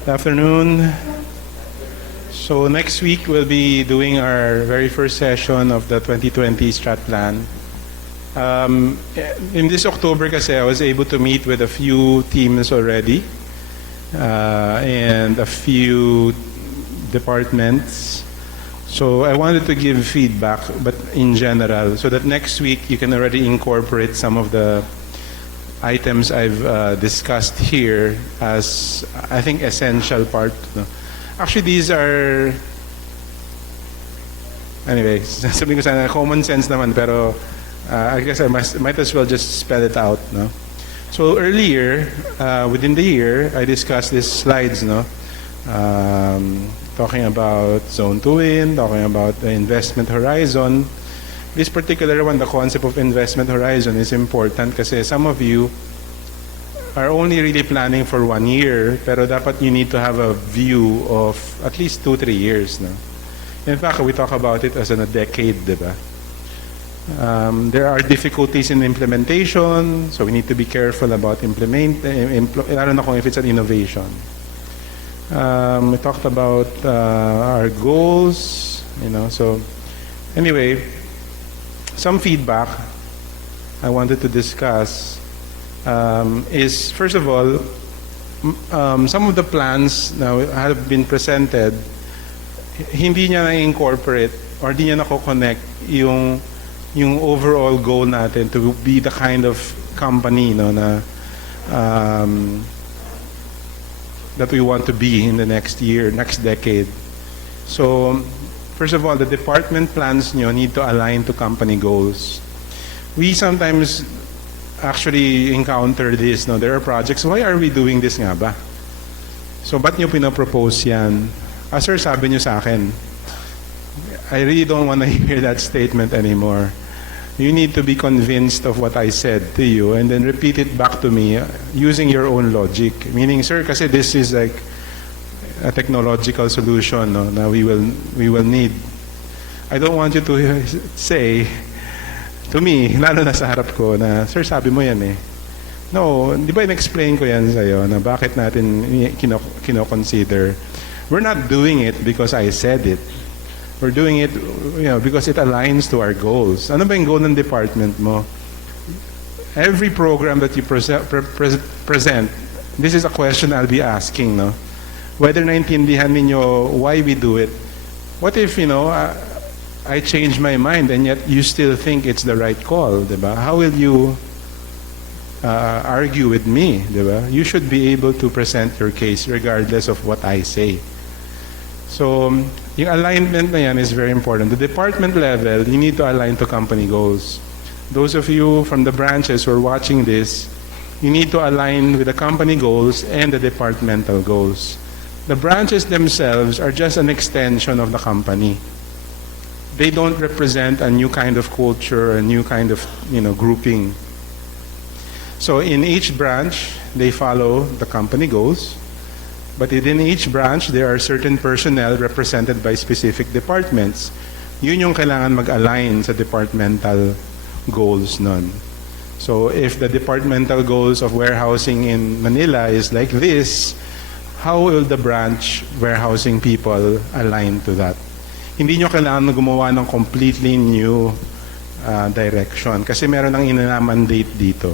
Good afternoon. So next week we'll be doing our very first session of the 2020 Stratplan. In this October kasi I was able to meet with a few teams already and a few departments. So I wanted to give feedback, but in general, so that next week you can already incorporate some of the items I've discussed here as, I think, essential part. No? Actually, these are, anyway, sabihin ko sana, common sense naman, pero I guess I might as well just spell it out. No? So earlier, within the year, I discussed these slides, no? Talking about Zone 2 Win, talking about the investment horizon. This particular one, the concept of investment horizon, is important kasi some of you are only really planning for 1 year, pero dapat you need to have a view of at least 2-3 years. No? In fact, we talk about it as in a decade, diba? There are difficulties in implementation, so we need to be careful about I don't know if it's an innovation. We talked about our goals, so anyway, some feedback I wanted to discuss is, first of all, some of the plans now have been presented, hindi niya na-incorporate or hindi niya na-connect yung overall goal natin to be the kind of company na that we want to be in the next year, next decade. So, first of all, the department plans nyo need to align to company goals. We sometimes actually encounter this. No? There are projects, why are we doing this nga ba? So, ba't nyo pinapropose yan? Sir, sabi nyo sa akin, I really don't want to hear that statement anymore. You need to be convinced of what I said to you and then repeat it back to me using your own logic. Meaning, sir, kasi this is like a technological solution na we will need. I don't want you to say to me, lalo na sa harap ko, na, sir, sabi mo yan eh. No, di ba in-explain ko yan sa'yo na bakit natin kino-consider. We're not doing it because I said it. We're doing it because it aligns to our goals. Ano ba yung goal ng department mo? Every program that you present, this is a question I'll be asking, no? Whether naintindihan ninyo why we do it. What if, I change my mind and yet you still think it's the right call, diba? How will you argue with me, diba? You should be able to present your case regardless of what I say. So, yung alignment na yan is very important. The department level, you need to align to company goals. Those of you from the branches who are watching this, you need to align with the company goals and the departmental goals. The branches themselves are just an extension of the company. They don't represent a new kind of culture, a new kind of grouping. So in each branch, they follow the company goals. But within each branch, there are certain personnel represented by specific departments. Yun yung kailangan mag-align sa departmental goals nun. So if the departmental goals of warehousing in Manila is like this, how will the branch warehousing people align to that? Hindi nyo kailangan gumawa ng completely new direction kasi meron ng ina-mandate dito.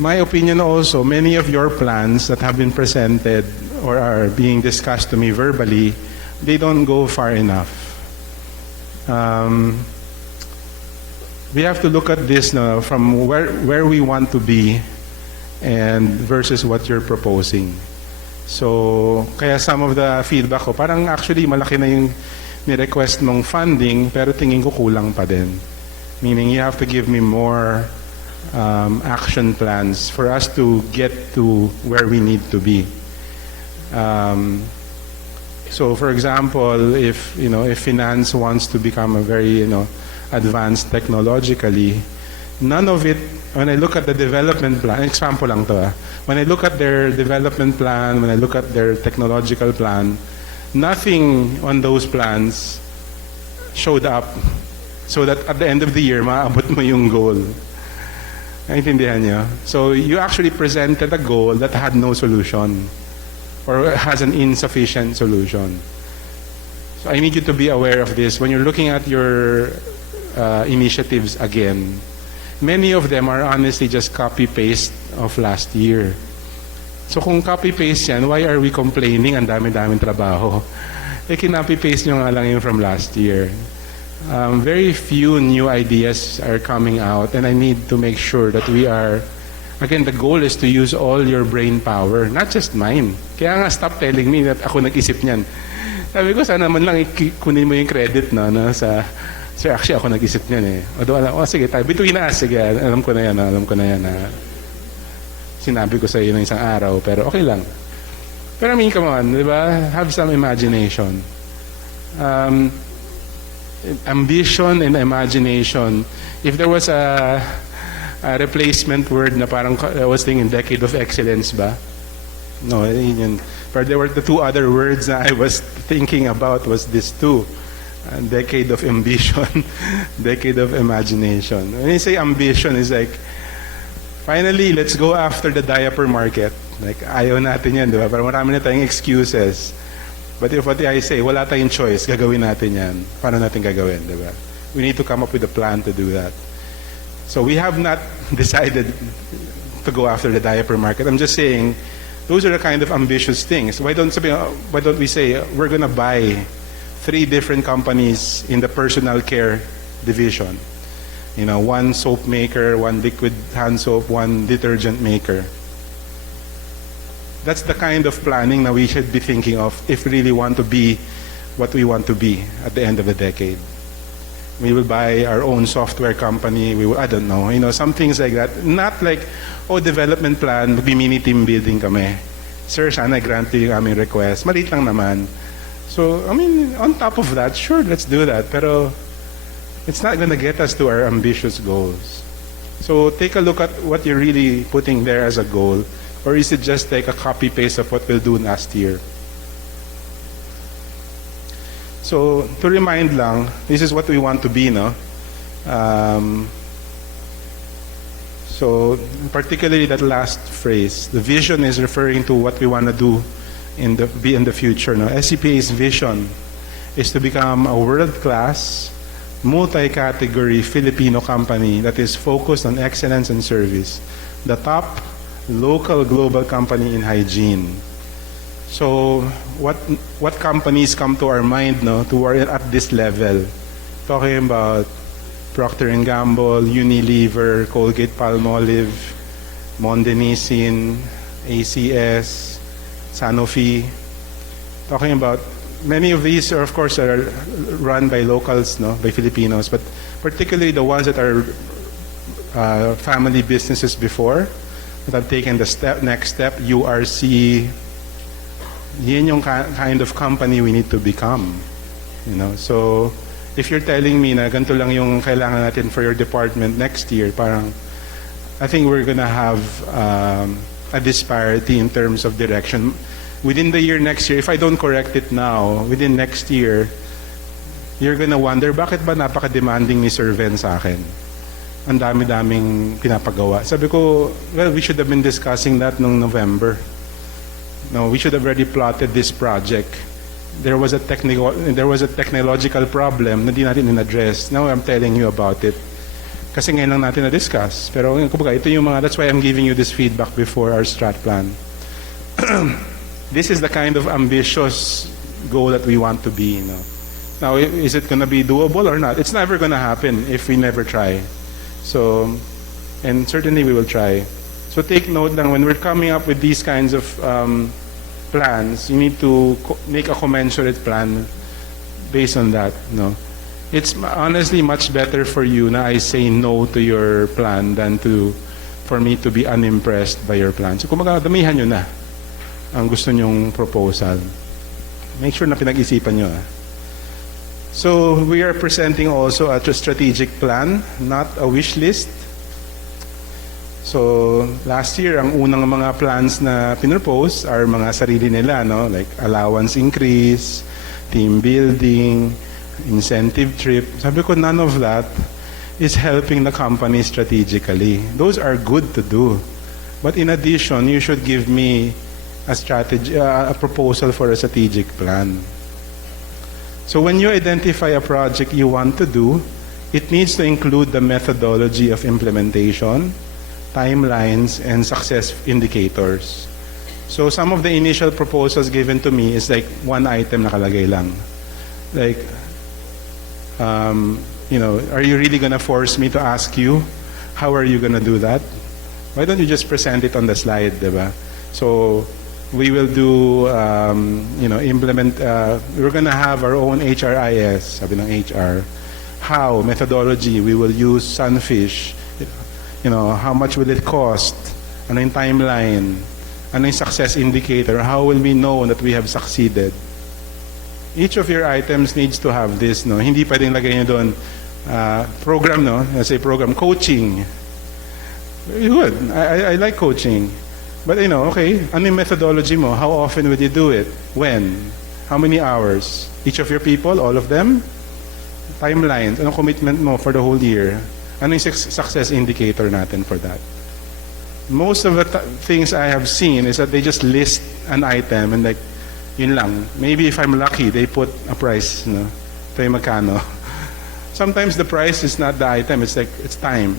My opinion also, many of your plans that have been presented or are being discussed to me verbally, they don't go far enough. We have to look at this now from where we want to be and versus what you're proposing. So, kaya some of the feedback ko, parang actually malaki na yung ni-request mong funding, pero tingin ko kulang pa din. Meaning you have to give me more action plans for us to get to where we need to be. So, for example, if finance wants to become a very advanced technologically, none of it. When I look at the development plan, example lang to. When I look at their development plan, when I look at their technological plan, nothing on those plans showed up so that at the end of the year, maabot mo yung goal. Naintindihan niyo? So you actually presented a goal that had no solution. or has an insufficient solution. So I need you to be aware of this. When you're looking at your initiatives again, many of them are honestly just copy-paste of last year. So kung copy-paste yan, why are we complaining ang dami-daming trabaho? Kinopy-paste nyo nga lang yun from last year. Very few new ideas are coming out, and I need to make sure that we are, again, the goal is to use all your brain power, not just mine. Kaya nga, stop telling me that ako nag-isip niyan. Sabi ko, sana man lang kunin mo yung credit sa, sir, actually ako nag-isip niyan eh. Although, sige, tayo, between us, sige, alam ko na yan. Sinabi ko sa iyo ng isang araw, pero okay lang. Pero I mean, come on, di ba? Have some imagination. Ambition and imagination. If there was a replacement word na parang I was thinking decade of excellence ba? No, yun. But there were the two other words na I was thinking about was this too. Decade of ambition, decade of imagination. When you say ambition, it's like, finally, let's go after the diaper market. Like, ayaw natin yan, di ba? Parang marami na tayong excuses. But if what I say, wala tayong choice, gagawin natin yan. Paano natin gagawin, di ba? We need to come up with a plan to do that. So we have not decided to go after the diaper market. I'm just saying, those are the kind of ambitious things. Why don't we say, we're gonna buy 3 different companies in the personal care division? You know, 1 soap maker, 1 liquid hand soap, 1 detergent maker. That's the kind of planning that we should be thinking of if we really want to be what we want to be at the end of the decade. We will buy our own software company. We will, I don't know, some things like that. Not like, development plan, mag-mini team building kami. Sir, sana grant yung aming request. Maliit lang naman. So, I mean, on top of that, sure, let's do that. Pero it's not gonna get us to our ambitious goals. So take a look at what you're really putting there as a goal. Or is it just like a copy-paste of what we'll do last year? So, to remind lang, this is what we want to be, no? So, particularly that last phrase, the vision is referring to what we want to do in the future, no? SCPA's vision is to become a world-class, multi-category Filipino company that is focused on excellence and service. The top local global company in hygiene. So what companies come to our mind, no, to are at this level? Talking about Procter & Gamble, Unilever, Colgate-Palmolive, Mondenisin, ACS, Sanofi. Talking about many of these are, of course, are run by locals, no, by Filipinos, but particularly the ones that are family businesses before, that have taken the next step, URC, yun yung kind of company we need to become. So if you're telling me na ganito lang yung kailangan natin for your department next year, parang I think we're gonna have a disparity in terms of direction. Within the year next year, if I don't correct it now, within next year, you're gonna wonder, bakit ba napaka-demanding ni Sir Ven sa akin? Ang dami-daming pinapagawa. Sabi ko, well, we should have been discussing that noong November. No, we should have already plotted this project. There was a technological problem na di natin in-address. Now I'm telling you about it. Kasi ngayon lang natin na-discuss. Pero kumbaga, ito yung mga, that's why I'm giving you this feedback before our Stratplan. This is the kind of ambitious goal that we want to be. Now, is it going to be doable or not? It's never going to happen if we never try. So, and certainly we will try. So take note lang, when we're coming up with these kinds of plans, you need to make a commensurate plan based on that. It's honestly much better for you na I say no to your plan than for me to be unimpressed by your plan. So kumbaga, damihan nyo na ang gusto nyong proposal. Make sure na pinag-isipan nyo. So we are presenting also a strategic plan, not a wish list. So last year, ang unang mga plans na pinropose are mga sarili nila, no? Like allowance increase, team building, incentive trip. Sabi ko, none of that is helping the company strategically. Those are good to do. But in addition, you should give me a proposal for a strategic plan. So when you identify a project you want to do, it needs to include the methodology of implementation, timelines, and success indicators. So some of the initial proposals given to me is like one item nakalagay lang. Like, are you really going to force me to ask you, how are you going to do that? Why don't you just present it on the slide, diba? So we will do, we're going to have our own HRIS, sabi ng HR. How, methodology, we will use Sunfish. How much will it cost? Ano yung timeline? Ano yung success indicator? How will we know that we have succeeded? Each of your items needs to have this, no? Hindi pwedeng lagay nyo doon, program, no? Let's say program, coaching. Very good. I like coaching. But, okay, ano yung methodology mo? How often would you do it? When? How many hours? Each of your people? All of them? Timelines. Anong commitment mo for the whole year? Ano yung success indicator natin for that? Most of the things I have seen is that they just list an item and like, yun lang. Maybe if I'm lucky, they put a price, no? Ito yung magkano. Sometimes the price is not the item, it's time.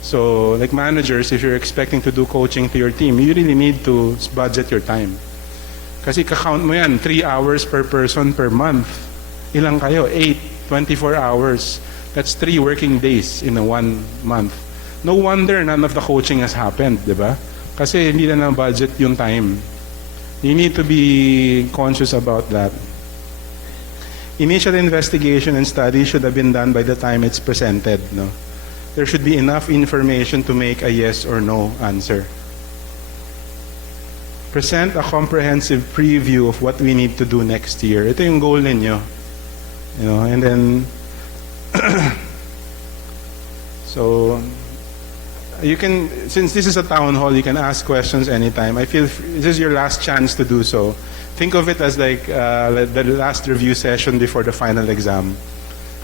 So, like managers, if you're expecting to do coaching to your team, you really need to budget your time. Kasi kakount mo yan, 3 hours per person per month. Ilang kayo? 8, 24 hours. That's 3 working days in a 1 month. No wonder none of the coaching has happened, di ba? Kasi hindi na budget yung time. You need to be conscious about that. Initial investigation and study should have been done by the time it's presented, no? There should be enough information to make a yes or no answer. Present a comprehensive preview of what we need to do next year. Ito yung goal ninyo. And then so you can, since this is a town hall, you can ask questions anytime. I feel this is your last chance to do so. Think of it as like the last review session before the final exam.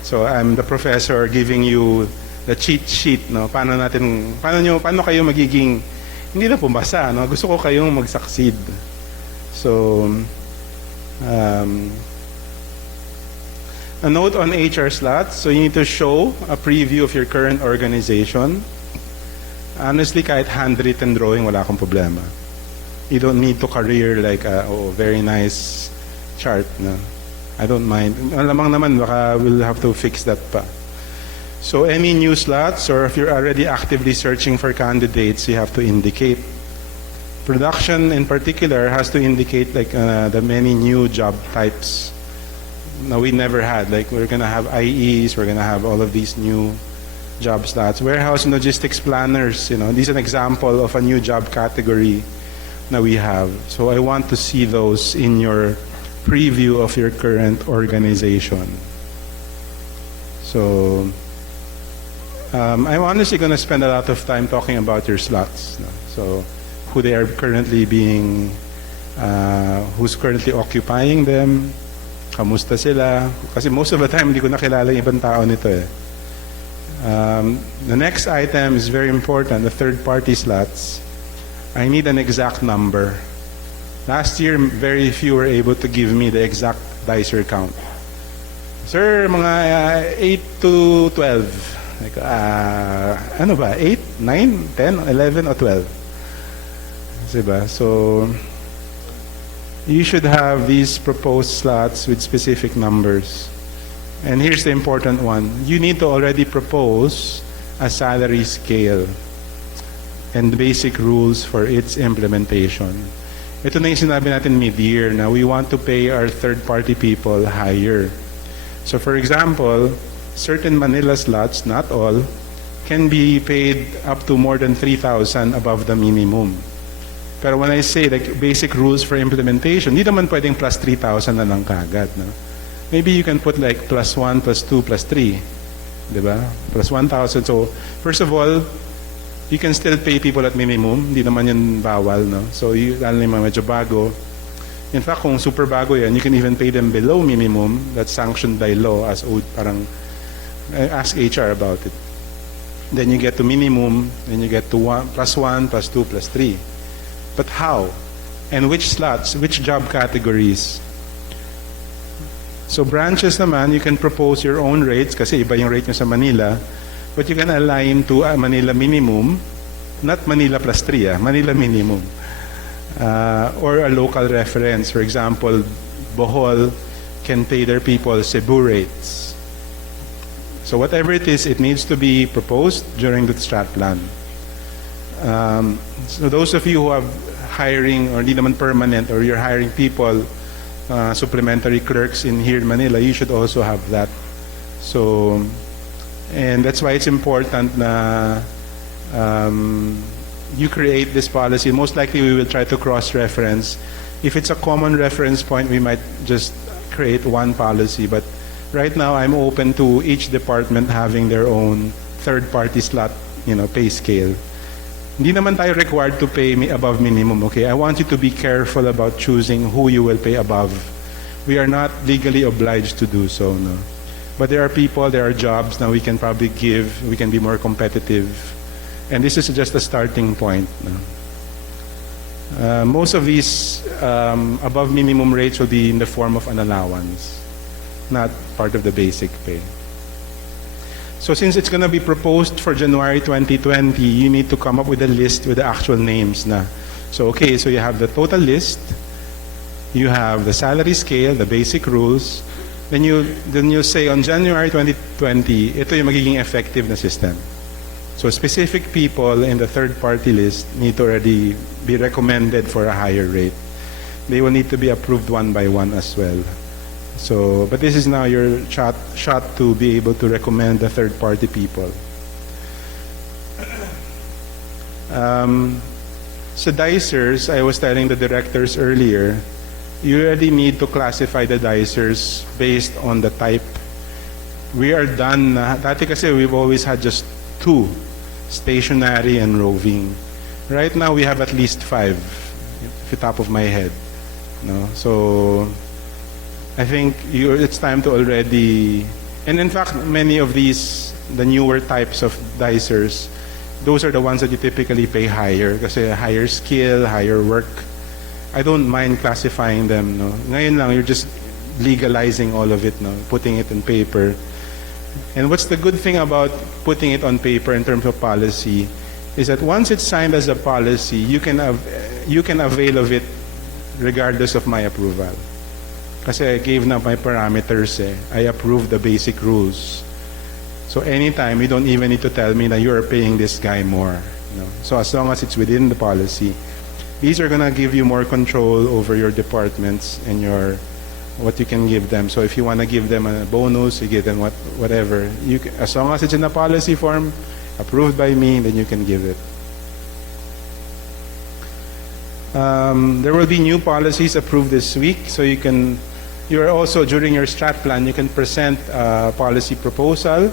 So I'm the professor giving you the cheat sheet, no? Paano kayo magiging hindi na pumasa, no? Gusto ko kayong mag-succeed. So a note on HR slots. So you need to show a preview of your current organization. Honestly, kahit handwritten drawing, wala akong problema. You don't need to career like very nice chart, no? I don't mind. Alamang naman, baka we'll have to fix that pa. So any new slots, or if you're already actively searching for candidates, you have to indicate. Production in particular has to indicate like the many new job types. Now we never had, like we're gonna have IEs, we're gonna have all of these new job slots. Warehouse and logistics planners, this is an example of a new job category that we have. So I want to see those in your preview of your current organization. So I'm honestly going to spend a lot of time talking about your slots. So who they are currently being, who's currently occupying them, kamusta sila. Kasi most of the time, hindi ko nakilala yung ibang tao nito eh. The next item is very important, the third-party slots. I need an exact number. Last year, very few were able to give me the exact dicer count. Sir, mga 8 to 12. Like, ano ba? 8, 9, 10, 11, or 12? Diba? So, you should have these proposed slots with specific numbers. And here's the important one. You need to already propose a salary scale and basic rules for its implementation. Ito na yung sinabi natin mid-year na we want to pay our third-party people higher. So for example, certain Manila slots, not all, can be paid up to more than 3,000 above the minimum. Pero when I say like basic rules for implementation, hindi naman pwedeng plus 3,000 na lang kagad. No? Maybe you can put like plus 1, plus 2, plus 3. Diba? Plus 1,000. So first of all, you can still pay people at minimum. Hindi naman yun bawal. No? So lalo na yung mga medyo bago. In fact, kung super bago yan, you can even pay them below minimum. That's sanctioned by law as parang ask HR about it. Then you get to minimum, then you get to 1, plus 1, plus 2, plus 3. But how? and which slots, which job categories. So branches naman, you can propose your own rates kasi iba yung rate nyo sa Manila, but you can align to a Manila minimum, not Manila plus 3, Manila minimum. Or a local reference. For example, Bohol can pay their people Cebu rates. So whatever it is, it needs to be proposed during the Stratplan. So those of you who have hiring or hindi naman permanent, or you're hiring people, supplementary clerks in here in Manila, you should also have that. So, and that's why it's important na you create this policy. Most likely we will try to cross-reference. If it's a common reference point, we might just create one policy. But right now, I'm open to each department having their own third-party slot, pay scale. Hindi naman tayo required to pay above minimum, okay? I want you to be careful about choosing who you will pay above. We are not legally obliged to do so, no? But there are people, there are jobs now we can probably give, we can be more competitive. And this is just a starting point, no? Most of these above minimum rates will be in the form of an allowance, not part of the basic pay. So since it's going to be proposed for January 2020, you need to come up with a list with the actual names na. So okay, so you have the total list, you have the salary scale, the basic rules, then you say on January 2020, ito yung magiging effective na system. So specific people in the third-party list need to already be recommended for a higher rate. They will need to be approved one by one as well. So, but this is now your shot to be able to recommend the third-party people. So dicers, I was telling the directors earlier, you already need to classify the dicers based on the type. We are done na. Dati kasi we've always had just 2, stationary and roving. Right now we have at least 5, off the top of my head. No? So I think it's time to already, and in fact many of these, the newer types of dicers, those are the ones that you typically pay higher kasi higher skill, higher work. I don't mind classifying them. No? Ngayon lang, you're just legalizing all of it, no? Putting it on paper. And what's the good thing about putting it on paper in terms of policy is that once it's signed as a policy, you can avail of it regardless of my approval. Kasi I gave na my parameters. I approve the basic rules. So anytime, you don't even need to tell me that you're paying this guy more. So as long as it's within the policy, these are going to give you more control over your departments and what you can give them. So if you want to give them a bonus, you give them whatever. As long as it's in a policy form, approved by me, then you can give it. There will be new policies approved this week, so you're also, during your Stratplan, you can present a policy proposal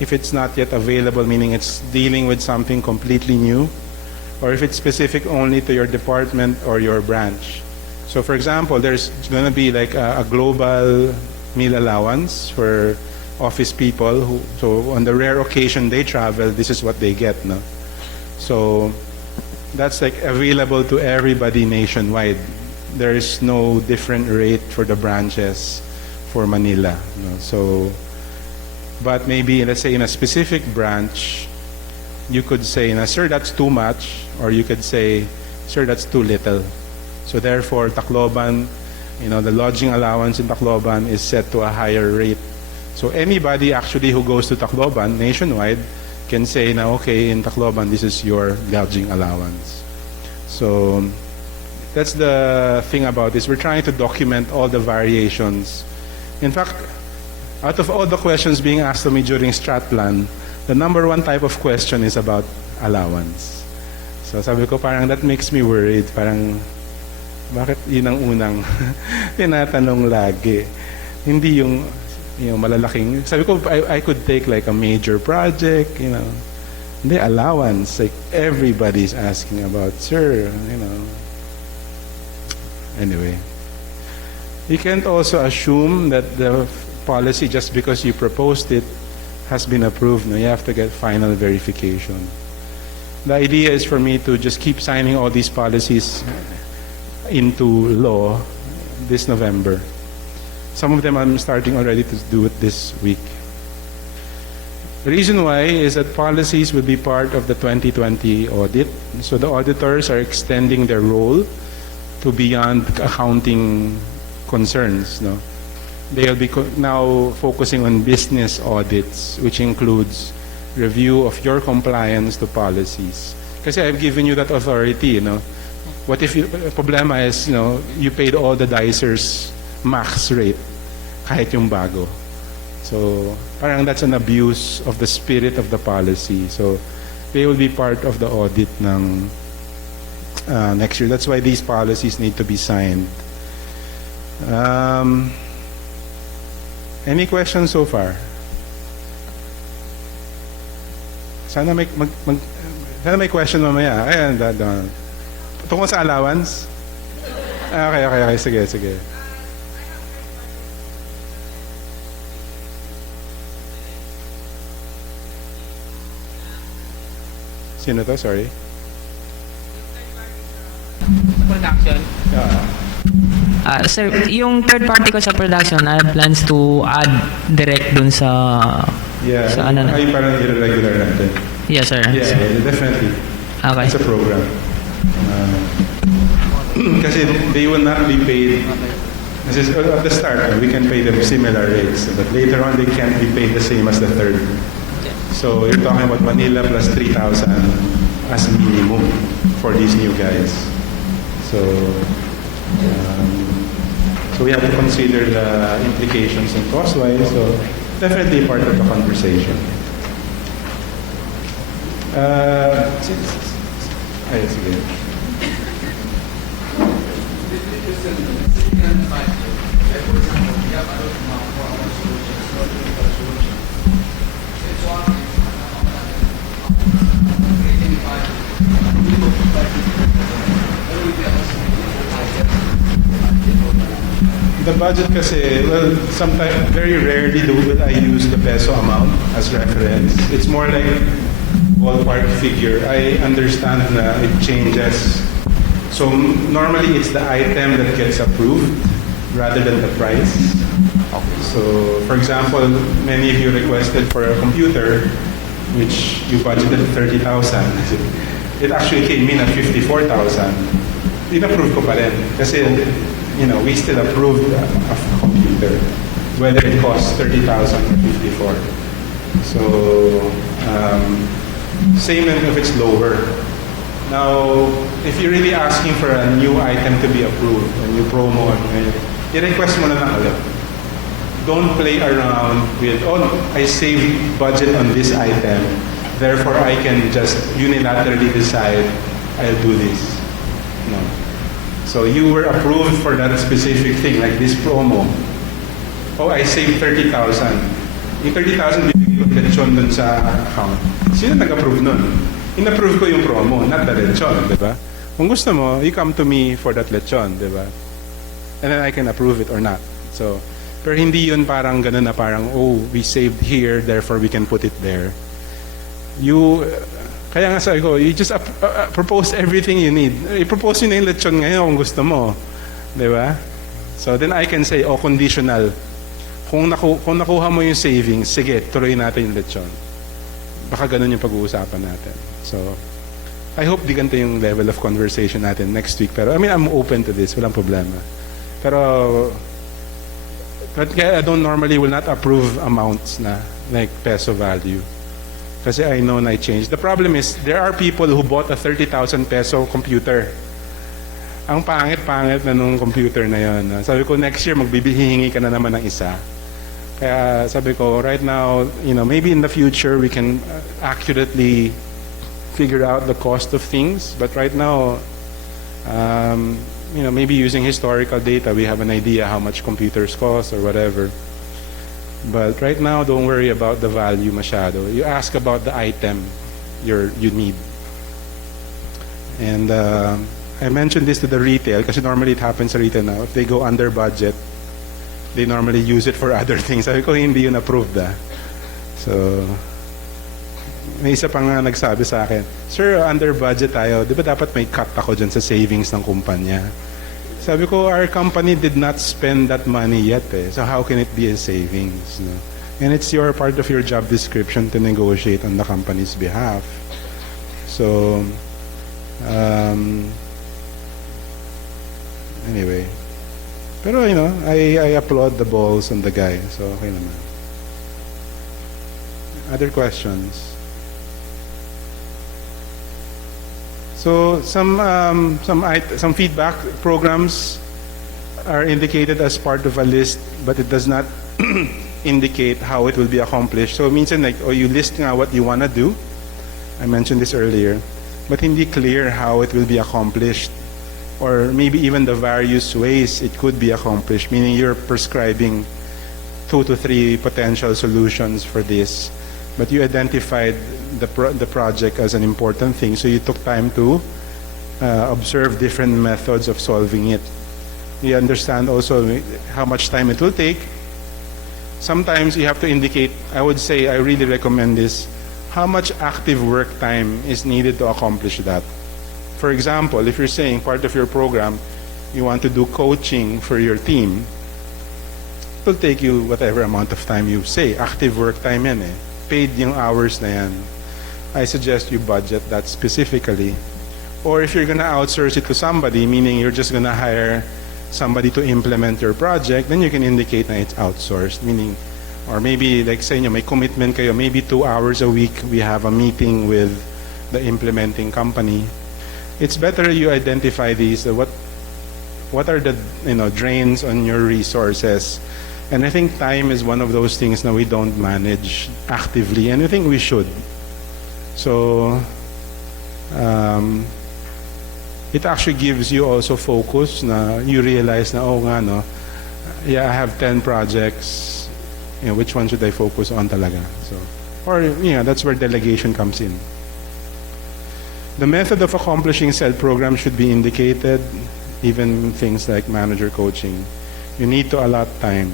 if it's not yet available, meaning it's dealing with something completely new, or if it's specific only to your department or your branch. So for example, there's going to be like a global meal allowance for office people so on the rare occasion they travel, this is what they get, no? So that's like available to everybody nationwide. There is no different rate for the branches for Manila, no? So, but maybe let's say in a specific branch, you could say, sir, that's too much, or you could say, sir, that's too little. So therefore, Tacloban, the lodging allowance in Tacloban is set to a higher rate. So anybody actually who goes to Tacloban nationwide can say, now, okay, in Tacloban, this is your lodging allowance. So that's the thing about this. We're trying to document all the variations. In fact, out of all the questions being asked of me during Stratplan, the number 1 type of question is about allowance. So sabi ko, parang that makes me worried. Parang, bakit yun ang unang tinatanong lagi? Hindi yung malalaking. Sabi ko, I could take like a major project, Hindi, allowance. Like everybody's asking about, sir, Anyway. You can't also assume that the policy, just because you proposed it, has been approved. No, you have to get final verification. The idea is for me to just keep signing all these policies into law this November. Some of them I'm starting already to do it this week. The reason why is that policies will be part of the 2020 audit. So the auditors are extending their role to beyond accounting concerns. No? They'll be now focusing on business audits, which includes review of your compliance to policies. Kasi I've given you that authority, you know. What if problema is, you know, you paid all the dicers max rate, kahit yung bago. So, parang that's an abuse of the spirit of the policy. So, they will be part of the audit ng next year. That's why these policies need to be signed. Any questions so far? Sana may question mamaya. Ayan, tungkol sa allowance? Okay. Sige. Sino to? Sorry. Production. Sir, yung third party ko sa production, I have plans to add direct dun sa... Yeah, sa ano na. Ay parang irregular natin. Yes, sir. Yeah, definitely. Okay. It's a program. Kasi they will not be paid. Kasi at the start, we can pay them similar rates, but later on they can't be paid the same as the third. So you're talking about Manila plus 3,000 as minimum for these new guys. So we have to consider the implications and cost-wise. So definitely part of the conversation. Sige. The budget kasi, well, sometimes, very rarely will I use the peso amount as reference. It's more like ballpark figure. I understand na it changes. So normally it's the item that gets approved rather than the price. So for example, many of you requested for a computer which you budgeted 30,000. It actually came in at 54,000. In-approve ko pa rin. Kasi, you know, we still approved a computer, whether it costs 30,000 or 54. So, same if it's lower. Now, if you're really asking for a new item to be approved, a new promo, i-request mo na lang ulit. Don't play around with, oh, I saved budget on this item, therefore I can just unilaterally decide I'll do this. No. So you were approved for that specific thing, like this promo. Oh, I saved 30,000. Yung 30,000, bibigyan ko lechon dun sa account. Sino nag-approve nun? In-approve ko yung promo, not the lechon, di ba? Kung gusto mo, you come to me for that lechon, di ba? And then I can approve it or not. So, pero hindi yun parang ganun na parang, oh, we saved here, therefore we can put it there. Kaya nga sabi ko, you just propose everything you need. I-propose yun na yung lechon ngayon kung gusto mo. Di ba? So then I can say, oh, conditional. Kung nakuha mo yung savings, sige, tuloy natin yung lechon. Baka ganun yung pag-uusapan natin. So, I hope di ganito yung level of conversation natin next week. Pero, I mean, I'm open to this. Walang problema. Pero, but I don't normally will not approve amounts na, like peso value. Kasi I know na change. The problem is, there are people who bought a 30,000 peso computer. Ang pangit-pangit na nung computer na yon. Sabi ko, next year, magbibihingi ka na naman ng isa. Kaya sabi ko, right now, you know, maybe in the future, we can accurately figure out the cost of things. But right now, you know, maybe using historical data, we have an idea how much computers cost or whatever. But right now, don't worry about the value masyado. You ask about the item you need. And I mentioned this to the retail kasi normally it happens sa retail now. If they go under budget, they normally use it for other things. Sabi ko, hindi yun approved So, may isa pa nga nagsabi sa akin, Sir, under budget tayo, di ba dapat may cut ako dyan sa savings ng kumpanya? Sabi ko, our company did not spend that money yet eh. So how can it be a savings? No? And it's part of your job description to negotiate on the company's behalf. So, anyway. Pero, I applaud the balls on the guy. So, okay naman. Other questions? So, some feedback programs are indicated as part of a list, but it does not indicate how it will be accomplished. So, minsan, you list nga what you want to do. I mentioned this earlier. But hindi clear how it will be accomplished. Or maybe even the various ways it could be accomplished, meaning you're prescribing 2 to 3 potential solutions for this, but you identified the project as an important thing, so you took time to observe different methods of solving it. You understand also how much time it will take. Sometimes you have to indicate, I would say, I really recommend this, how much active work time is needed to accomplish that. For example, if you're saying part of your program, you want to do coaching for your team, it will take you whatever amount of time you say. Active work time yan eh. Paid yung hours na yan. I suggest you budget that specifically. Or if you're gonna outsource it to somebody, meaning you're just gonna hire somebody to implement your project, then you can indicate na it's outsourced. Meaning, or maybe like say nyo, may commitment kayo, maybe 2 hours a week, we have a meeting with the implementing company. It's better you identify these. What are the drains on your resources? And I think time is one of those things that we don't manage actively, and I think we should. So it actually gives you also focus. Na you realize na I have 10 projects. Which one should I focus on talaga? So, or that's where delegation comes in. The method of accomplishing said program should be indicated, even things like manager coaching. You need to allot time.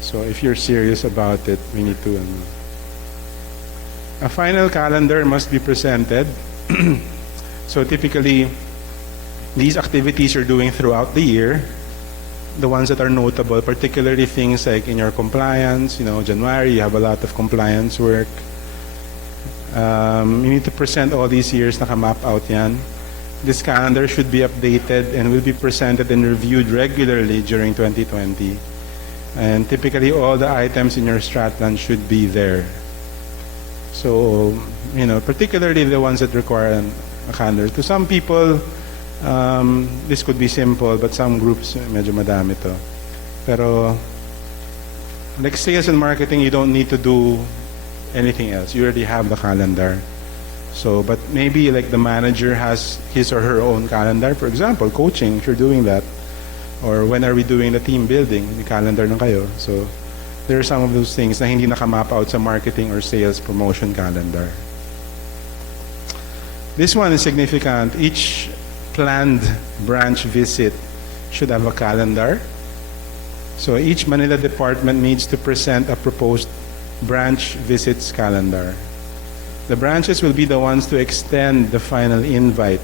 So if you're serious about it, we need to. A final calendar must be presented. So typically, these activities you're doing throughout the year, the ones that are notable, particularly things like in your compliance, January, you have a lot of compliance work. You need to present all these years, naka-map out yan. This calendar should be updated and will be presented and reviewed regularly during 2020. And typically all the items in your Stratplan should be there. So, particularly the ones that require a calendar. To some people, this could be simple, but some groups, medyo madami to. Pero, like sales and marketing, you don't need to do anything else. You already have the calendar. So, but maybe like the manager has his or her own calendar. For example, coaching, if you're doing that. Or when are we doing the team building? May calendar na kayo. So, there are some of those things na hindi nakamap out sa marketing or sales promotion calendar. This one is significant. Each planned branch visit should have a calendar. So each Manila department needs to present a proposed branch visits calendar. The branches will be the ones to extend the final invite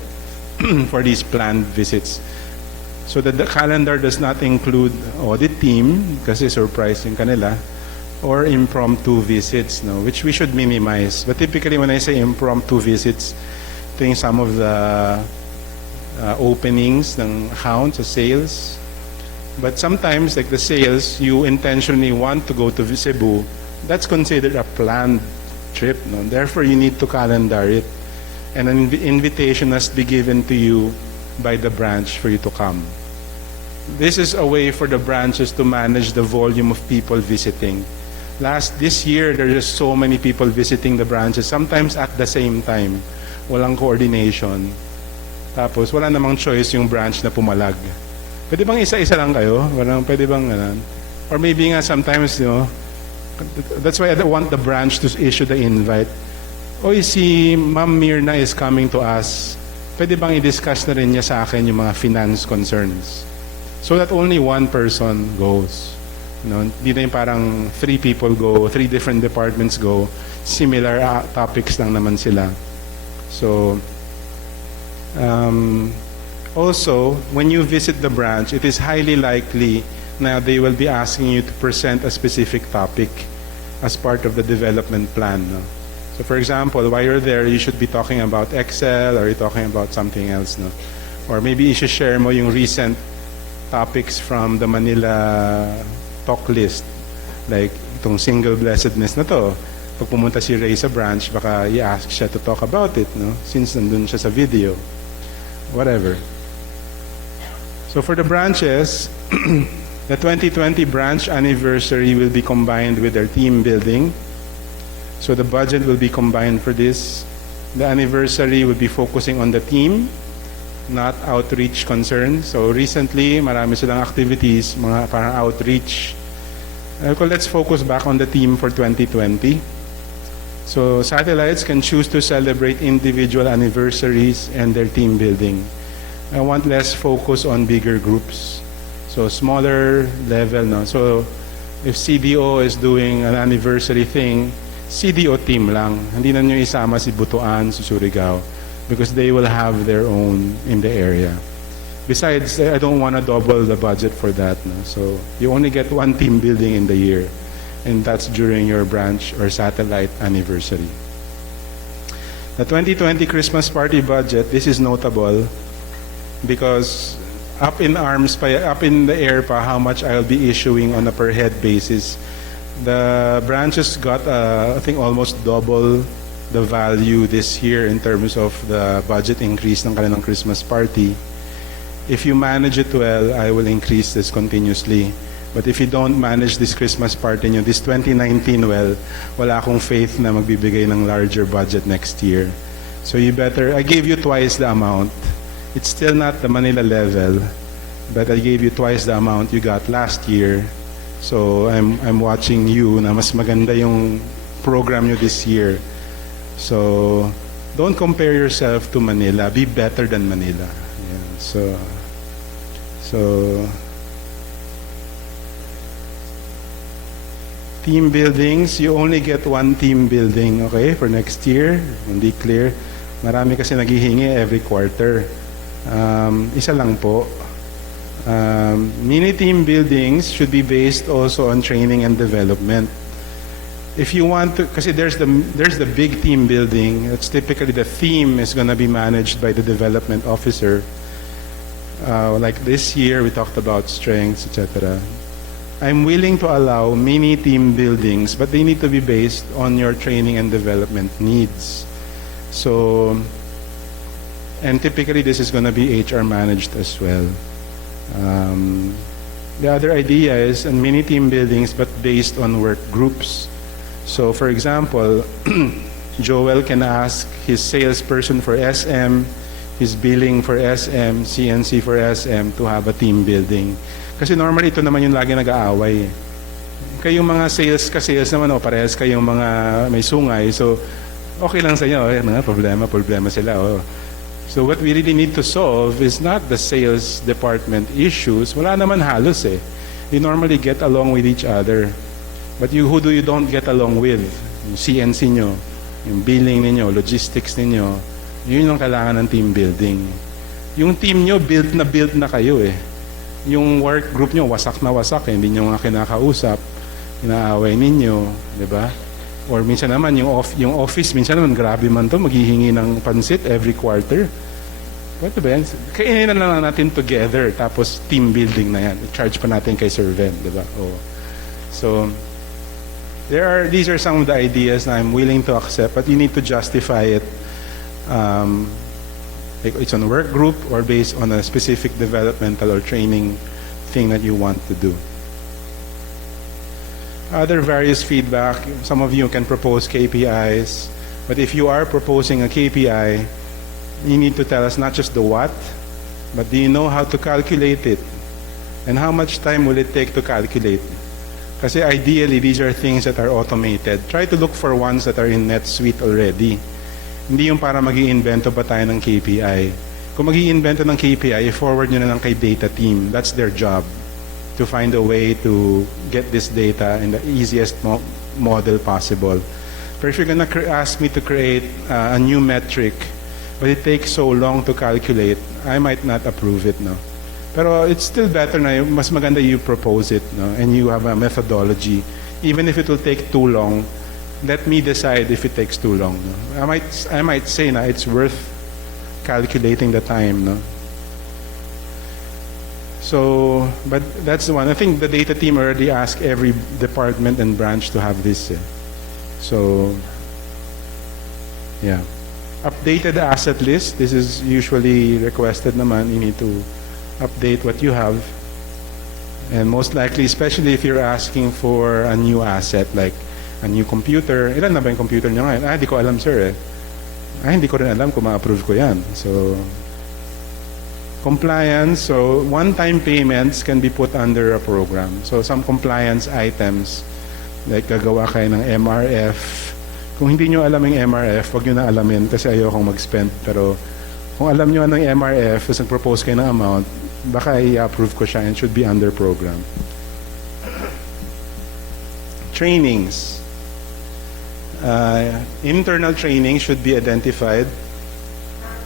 for these planned visits. So that the calendar does not include audit team, kasi surprise yung kanila, or impromptu visits, which we should minimize. But typically when I say impromptu visits, ito yung some of the openings ng accounts, sales. But sometimes, like the sales, you intentionally want to go to Cebu, that's considered a planned trip. Therefore, you need to calendar it. And an invitation must be given to you by the branch for you to come. This is a way for the branches to manage the volume of people visiting. This year, there are just so many people visiting the branches, sometimes at the same time. Walang coordination. Tapos, wala namang choice yung branch na pumalag. Pwede bang isa-isa lang kayo? Pwede bang or maybe nga sometimes, that's why I want the branch to issue the invite. Oy, si Ma'am Mirna is coming to us. Pwede bang i-discuss na rin niya sa akin yung mga finance concerns? So that only one person goes. Hindi na yung parang 3 people go, 3 different departments go. Similar topics lang naman sila. So, Also, when you visit the branch, it is highly likely na they will be asking you to present a specific topic as part of the development plan. No? So for example, while you're there, you should be talking about Excel or you're talking about something else. No? Or maybe you should share mo yung recent topics from the Manila talk list. Like itong single blessedness na to. Pag pumunta si Ray sa branch, baka i-ask siya to talk about it, no? Since nandun siya sa video. Whatever. So for the branches, the 2020 branch anniversary will be combined with their team building. So the budget will be combined for this. The anniversary will be focusing on the team, not outreach concerns. So recently, marami silang activities, mga parang outreach. Let's focus back on the team for 2020. So satellites can choose to celebrate individual anniversaries and their team building. I want less focus on bigger groups. So smaller level. No? So if CDO is doing an anniversary thing, CDO team lang. Hindi na nyo isama si Butuan, si Surigao, because they will have their own in the area. Besides, I don't want to double the budget for that. No? So you only get one team building in the year, and that's during your branch or satellite anniversary. The 2020 Christmas party budget, this is notable because up in the air pa how much I'll be issuing on a per head basis. The branches got, I think, almost double the value this year in terms of the budget increase ng kanilang Christmas party. If you manage it well, I will increase this continuously. But if you don't manage this Christmas party nyo, this 2019 well, wala akong faith na magbibigay ng larger budget next year. So you better, I gave you twice the amount. It's still not the Manila level, but I gave you twice the amount you got last year. So I'm watching you na mas maganda yung program nyo this year. So don't compare yourself to Manila. Be better than Manila. Yeah. So team buildings, you only get one team building, okay, for next year. Hindi clear. Marami kasi naghihingi every quarter. Isa lang po. Mini team buildings should be based also on training and development. If you want to, kasi there's the big team building. It's typically the theme is going to be managed by the development officer. Like this year, we talked about strengths, etc. I'm willing to allow mini team buildings, but they need to be based on your training and development needs. So, and typically this is going to be HR managed as well. The other idea is mini team buildings, but based on work groups. So, for example, Joel can ask his salesperson for SM, his billing for SM, CNC for SM to have a team building. Kasi normally ito naman yung lagi nag-aaway. Kayong mga sales naman, parehas kayong mga may sungay. So, okay lang sa inyo. Problema sila. So what we really need to solve is not the sales department issues. Wala naman halos eh. You normally get along with each other. But who do you don't get along with? Yung CNC nyo, yung billing ninyo, logistics ninyo, yun yung kailangan ng team building. Yung team nyo, built na kayo eh. Yung work group nyo, wasak na wasak eh. Hindi nyo nga kinakausap, inaaway ninyo, di ba? Or minsan naman, yung office, minsan naman, grabe man to, maghihingi ng pansit every quarter. What ba yan? Kainin na lang natin together, tapos team building na yan. I-charge pa natin kay Sir Ven, di ba? Oh. So, these are some of the ideas na I'm willing to accept, but you need to justify it. Like it's on a work group or based on a specific developmental or training thing that you want to do. Other various feedback, some of you can propose KPIs, but if you are proposing a KPI, you need to tell us not just the what, but do you know how to calculate it? And how much time will it take to calculate? Kasi ideally, these are things that are automated. Try to look for ones that are in NetSuite already. Hindi yung para mag-iimbento pa tayo ng KPI. Kung mag-iimbento ng KPI, forward nyo na lang kay data team. That's their job, to find a way to get this data in the easiest model possible. But if you're gonna ask me to create a new metric, but it takes so long to calculate, I might not approve it, no. Pero it's still better na mas maganda you propose it, no, and you have a methodology. Even if it will take too long, let me decide if it takes too long. No? I might say na it's worth calculating the time, no. So, but that's the one. I think the data team already asked every department and branch to have this. So, yeah. Updated asset list. This is usually requested naman. You need to update what you have. And most likely, especially if you're asking for a new asset, like a new computer. Ilan na ba yung computer niya ngayon? Di ko alam, sir. Hindi ko rin alam kung ma-approve ko yan. So, compliance. So, one-time payments can be put under a program. So, some compliance items, like gagawa kayo ng MRF. Kung hindi nyo alam yung MRF, huwag nyo na alamin kasi ayokong mag-spend. Pero, kung alam nyo anong MRF, tapos nag-propose kayo ng amount, baka i-approve ko siya and should be under program. Trainings. Internal training should be identified.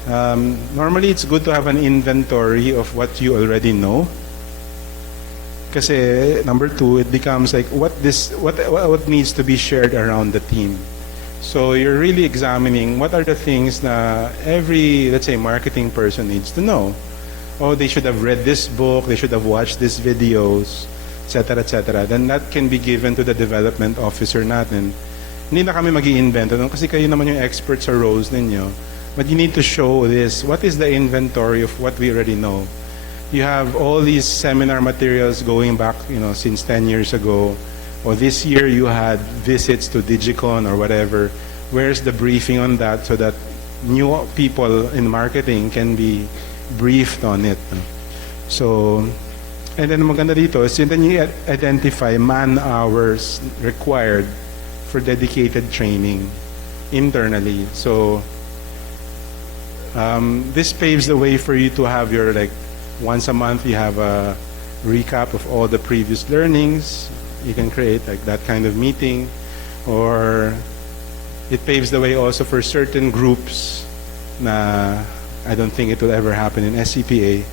Normally, it's good to have an inventory of what you already know. Kasi number two, it becomes like what needs to be shared around the team. So you're really examining what are the things that every, let's say, marketing person needs to know. Oh, they should have read this book, they should have watched these videos, etc., etc. Then that can be given to the development officer natin. Hindi na kami mag-i-invento kasi kayo naman yung experts sa roles ninyo. But you need to show this. What is the inventory of what we already know? You have all these seminar materials going back, since 10 years ago. Or this year you had visits to Digicon or whatever. Where's the briefing on that so that new people in marketing can be briefed on it? So, and then maganda dito is then you identify man hours required for dedicated training internally. So, this paves the way for you to have your, once a month you have a recap of all the previous learnings. You can create that kind of meeting, or it paves the way also for certain groups na I don't think it will ever happen in SCPA,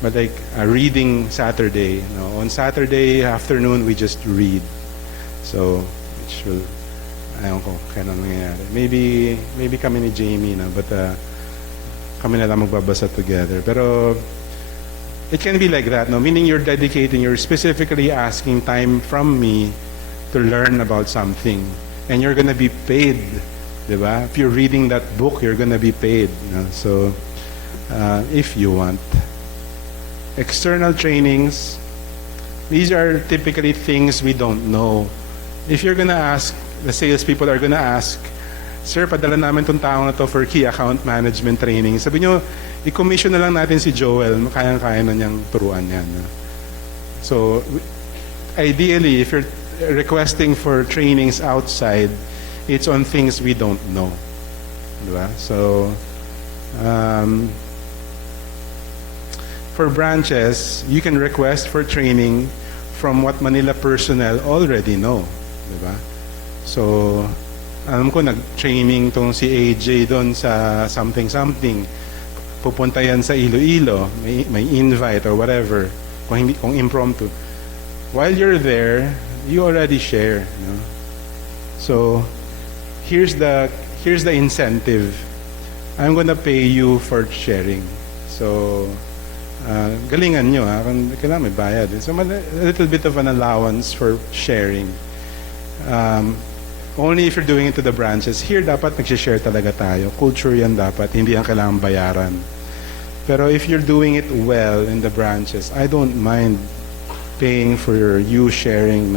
but like a reading Saturday. On Saturday afternoon, we just read. So, which will, ayaw ko, kailan nangyayari. Maybe kami ni Jamie, but kami na lang magbabasa together. Pero, it can be like that, meaning you're specifically asking time from me to learn about something. And you're gonna be paid, diba? If you're reading that book, you're gonna be paid. So, if you want. External trainings, these are typically things we don't know. If you're gonna ask, the salespeople are gonna ask, sir, padala namin tong taong na to for key account management training. Sabi nyo, i-commission na lang natin si Joel, kayang-kaya na niyang turuan yan. So, ideally, if you're requesting for trainings outside, it's on things we don't know. Diba? So, for branches, you can request for training from what Manila personnel already know. Diba? So, alam ko, nag-training tong si AJ doon sa something. Pupunta yan sa Iloilo, may invite or whatever, kung impromptu. While you're there, you already share. So, here's the incentive. I'm gonna pay you for sharing. So, galingan nyo, kailangan may bayad. So, a little bit of an allowance for sharing. Only if you're doing it to the branches. Here, dapat nagsishare talaga tayo. Culture yan dapat, hindi ang kailangan bayaran. Pero if you're doing it well in the branches, I don't mind paying for you sharing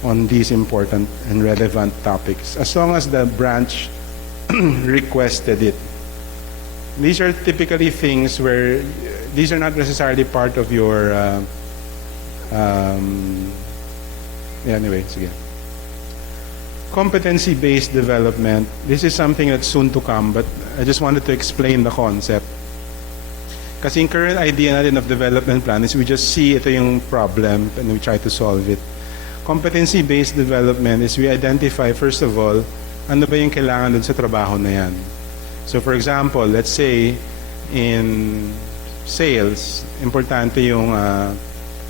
on these important and relevant topics, as long as the branch requested it. These are typically things where these are not necessarily part of your anyway, sige. Competency-based development. This is something that's soon to come, but I just wanted to explain the concept. Kasi yung current idea natin of development plan is we just see ito yung problem and we try to solve it. Competency-based development is we identify, first of all, ano ba yung kailangan dun sa trabaho na yan. So for example, let's say in sales, importante yung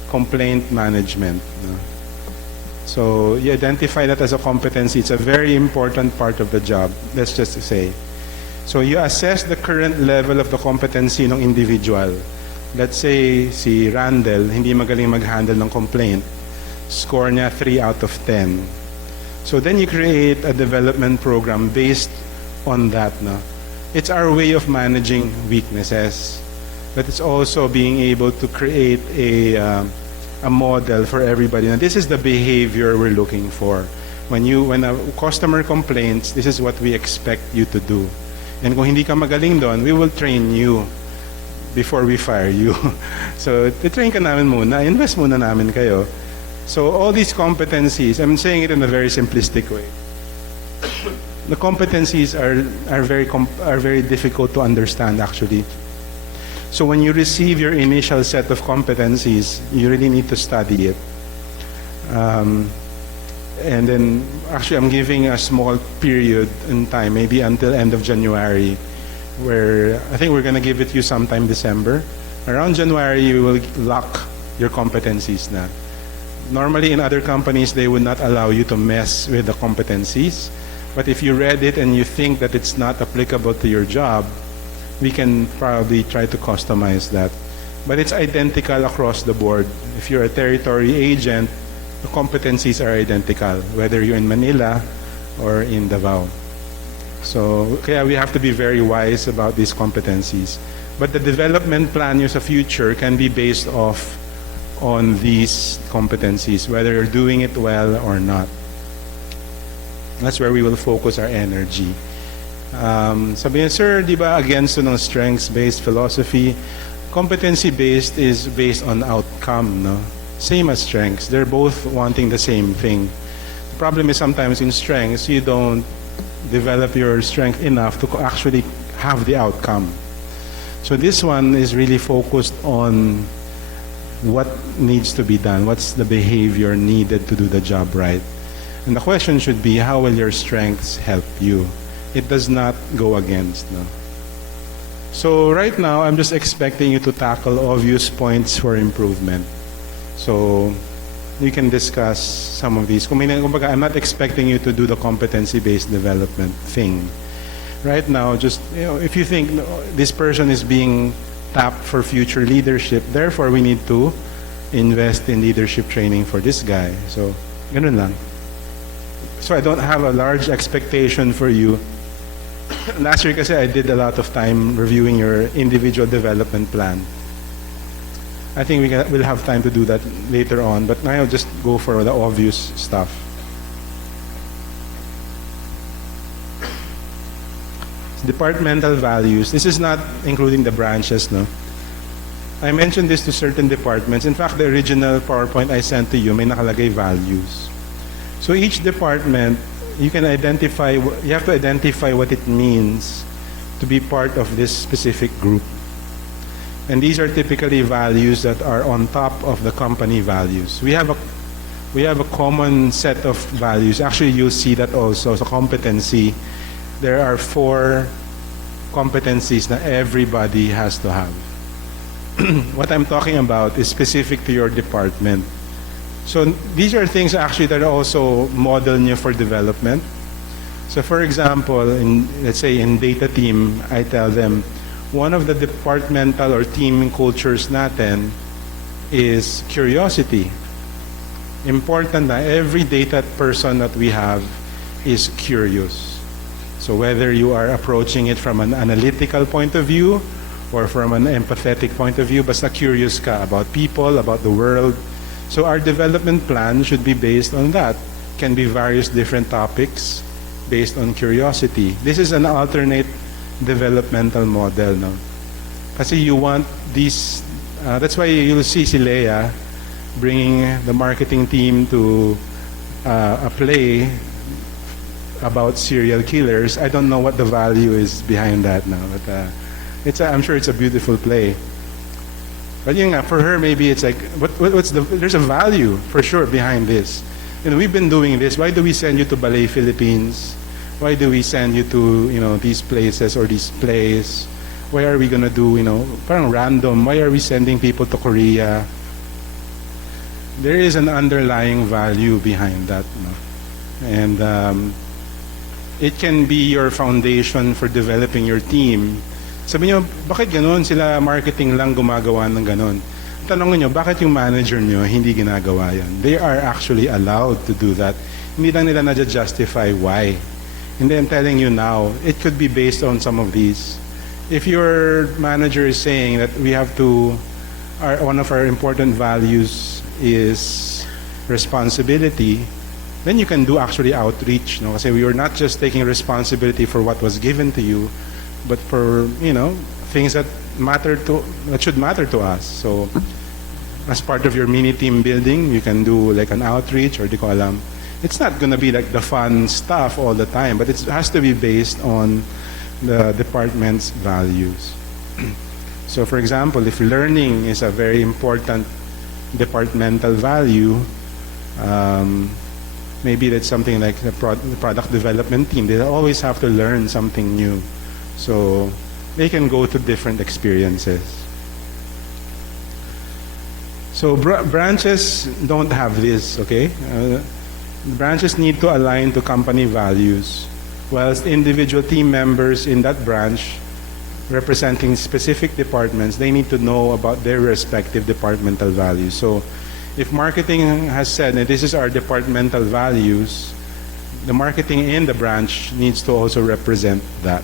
complaint management. No? So you identify that as a competency. It's a very important part of the job, let's just say. So you assess the current level of the competency ng individual. Let's say si Randall, hindi magaling mag-handle ng complaint. Score niya 3 out of 10. So then you create a development program based on that. No? It's our way of managing weaknesses. But it's also being able to create a model for everybody. Now, this is the behavior we're looking for. When a customer complains, this is what we expect you to do. And kung hindi ka magaling doon, we will train you before we fire you. So, titrain ka namin muna, invest muna namin kayo. So, all these competencies, I'm saying it in a very simplistic way. The competencies are very difficult to understand, actually. So, when you receive your initial set of competencies, you really need to study it. And then, actually, I'm giving a small period in time, maybe until end of January, where I think we're going to give it to you sometime December. Around January, you will lock your competencies na. Normally, in other companies, they would not allow you to mess with the competencies. But if you read it and you think that it's not applicable to your job, we can probably try to customize that. But it's identical across the board. If you're a territory agent, the competencies are identical, whether you're in Manila or in Davao. So, kaya we have to be very wise about these competencies. But the development plan of the future can be based off on these competencies, whether you're doing it well or not. That's where we will focus our energy. Sabi niya, sir, di ba against ng strengths-based philosophy? Competency-based is based on outcome, no? Same as strengths. They're both wanting the same thing. The problem is sometimes in strengths, you don't develop your strength enough to actually have the outcome. So this one is really focused on what needs to be done, what's the behavior needed to do the job right. And the question should be, how will your strengths help you? It does not go against. No? So right now, I'm just expecting you to tackle obvious points for improvement. So you can discuss some of these. Kumbaga, I'm not expecting you to do the competency-based development thing. Right now, just if you think this person is being tapped for future leadership, therefore we need to invest in leadership training for this guy. So, ganun lang. So I don't have a large expectation for you. Last year kasi I did a lot of time reviewing your individual development plan. I think we'll have time to do that later on, but now I'll just go for the obvious stuff. Departmental values. This is not including the branches, no? I mentioned this to certain departments. In fact, the original PowerPoint I sent to you may nakalagay values. So each department, you have to identify what it means to be part of this specific group. And these are typically values that are on top of the company values. We have a common set of values. Actually, you'll see that also. So competency, there are 4 competencies that everybody has to have. What I'm talking about is specific to your department. So these are things actually that are also model nyo for development. So for example, let's say in data team, I tell them, one of the departmental or team cultures natin is curiosity. Important na every data person that we have is curious. So whether you are approaching it from an analytical point of view or from an empathetic point of view, basta curious ka about people, about the world. So our development plan should be based on that. Can be various different topics based on curiosity. This is an alternate developmental model, no? Kasi you want these, that's why you'll see si Leia bringing the marketing team to a play about serial killers. I don't know what the value is behind that now, but I'm sure it's a beautiful play. But for her, maybe it's like, there's a value for sure behind this. We've been doing this. Why do we send you to Ballet Philippines? Why do we send you to these places or these plays? Why are we gonna do, parang random, why are we sending people to Korea? There is an underlying value behind that. And it can be your foundation for developing your team. Sabi nyo, bakit ganun? Sila marketing lang gumagawa ng ganun. Tanongin nyo, bakit yung manager nyo hindi ginagawa yan? They are actually allowed to do that. Hindi lang nila na-justify why. And I'm telling you now, it could be based on some of these. If your manager is saying that we have to, one of our important values is responsibility, then you can do actually outreach. No? Kasi we are not just taking responsibility for what was given to you, but for, things that should matter to us. So, as part of your mini team building, you can do like an outreach or di ko alam. It's not going to be like the fun stuff all the time, but it has to be based on the department's values. So, for example, if learning is a very important departmental value, maybe that's something like the product development team. They always have to learn something new. So they can go to different experiences. So branches don't have this, okay? Branches need to align to company values, whilst individual team members in that branch representing specific departments, they need to know about their respective departmental values. So if marketing has said that this is our departmental values, the marketing in the branch needs to also represent that.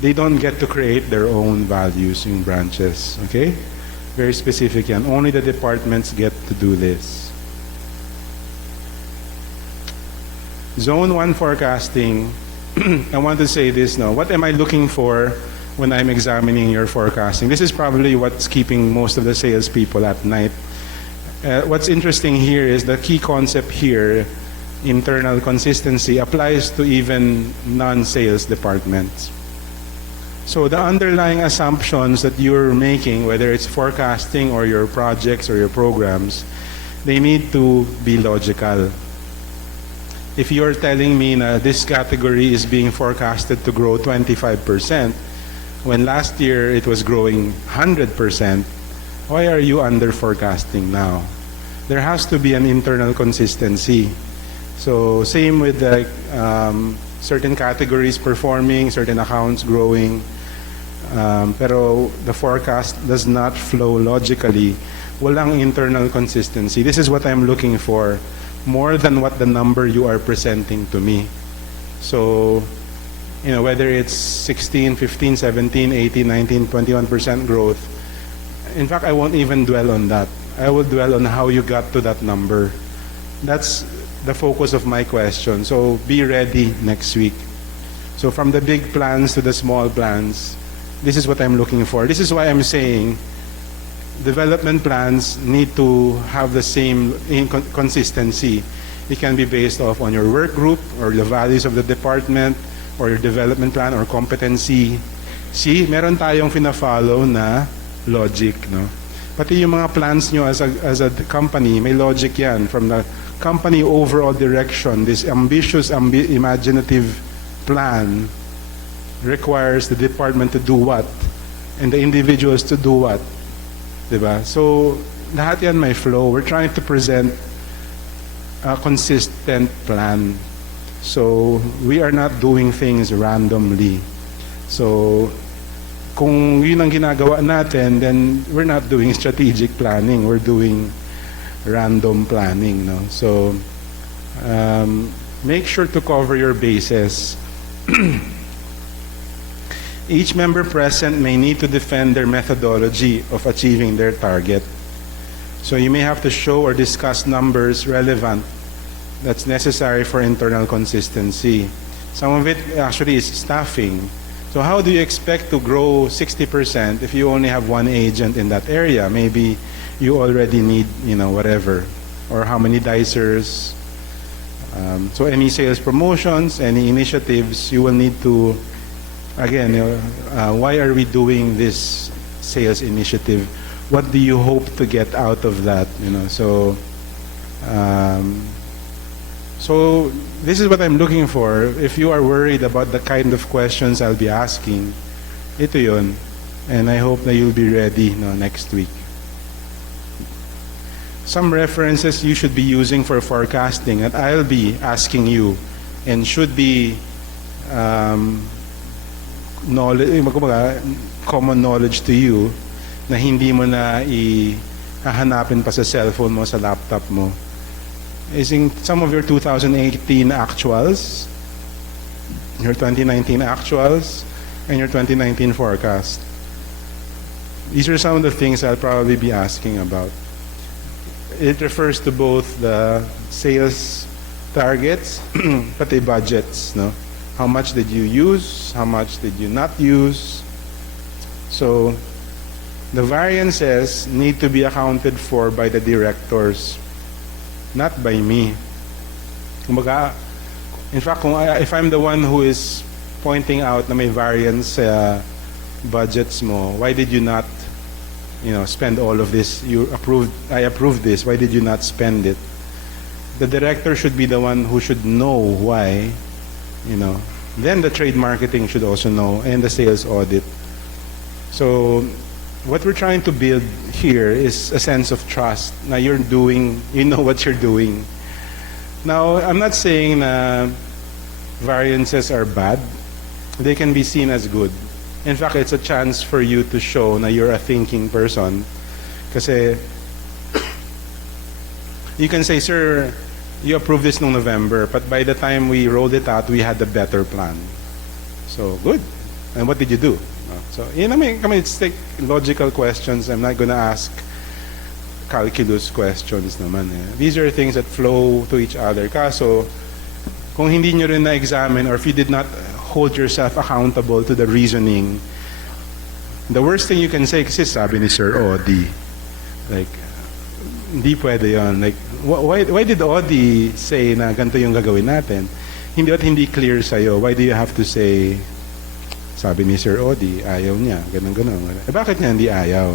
They don't get to create their own values in branches, okay? Very specific yan. Only the departments get to do this. Zone 1 forecasting, I want to say this now. What am I looking for when I'm examining your forecasting? This is probably what's keeping most of the salespeople at night. What's interesting here is the key concept here, internal consistency, applies to even non-sales departments. So the underlying assumptions that you're making, whether it's forecasting or your projects or your programs, they need to be logical. If you're telling me that this category is being forecasted to grow 25%, when last year it was growing 100%, why are you under forecasting now? There has to be an internal consistency. So same with the certain categories performing, certain accounts growing, pero the forecast does not flow logically. Walang internal consistency. This is what I'm looking for, more than what the number you are presenting to me. So, whether it's 16, 15, 17, 18, 19, 21% growth, in fact, I won't even dwell on that. I will dwell on how you got to that number. That's the focus of my question. So be ready next week. So from the big plans to the small plans, this is what I'm looking for. This is why I'm saying development plans need to have the same consistency. It can be based off on your work group or the values of the department or your development plan or competency. See, meron tayong fina-follow na logic, no? Pati yung mga plans nyo as a company, may logic yan. From the company overall direction, this ambitious, imaginative plan requires the department to do what? And the individuals to do what? Diba? So, lahat yan may flow. We're trying to present a consistent plan. So, we are not doing things randomly. So, kung yun ang ginagawa natin, then we're not doing strategic planning. We're doing random planning. No? So, make sure to cover your bases. Each member present may need to defend their methodology of achieving their target. So you may have to show or discuss numbers relevant that's necessary for internal consistency. Some of it actually is staffing. So how do you expect to grow 60% if you only have one agent in that area? Maybe you already need, whatever, or how many dicers. So any sales promotions, any initiatives, you will need to, again, why are we doing this sales initiative? What do you hope to get out of that? So this is what I'm looking for. If you are worried about the kind of questions I'll be asking, ito yun. And I hope that you'll be ready next week. Some references you should be using for forecasting that I'll be asking you and should be common knowledge to you na hindi mo na hahanapin pa sa cellphone mo, sa laptop mo, is in some of your 2018 actuals, your 2019 actuals, and your 2019 forecast. These are some of the things I'll probably be asking about. It refers to both the sales targets, pati budgets, no? How much did you use? How much did you not use? So, the variances need to be accounted for by the directors, not by me. Kumbaga, in fact, if I'm the one who is pointing out na may variance budgets mo, why did you not, spend all of this? I approved this. Why did you not spend it? The director should be the one who should know why, Then the trade marketing should also know, and the sales audit. So, what we're trying to build here is a sense of trust. Now you know what you're doing. Now, I'm not saying na variances are bad. They can be seen as good. In fact, it's a chance for you to show na you're a thinking person. Kasi, you can say, sir, you approved this in November, but by the time we rolled it out, we had a better plan. So, good. And what did you do? So, it's like logical questions. I'm not going to ask calculus questions naman. These are things that flow to each other. Kaso, kung hindi nyo rin na-examine or if you did not hold yourself accountable to the reasoning, the worst thing you can say, kasi sabi ni Sir Odi, like, hindi pwede yun. Like, why did Odi say na ganito yung gagawin natin? Hindi clear sa'yo. Why do you have to say, sabi ni Sir Odi, ayaw niya, ganun. Bakit niya hindi ayaw?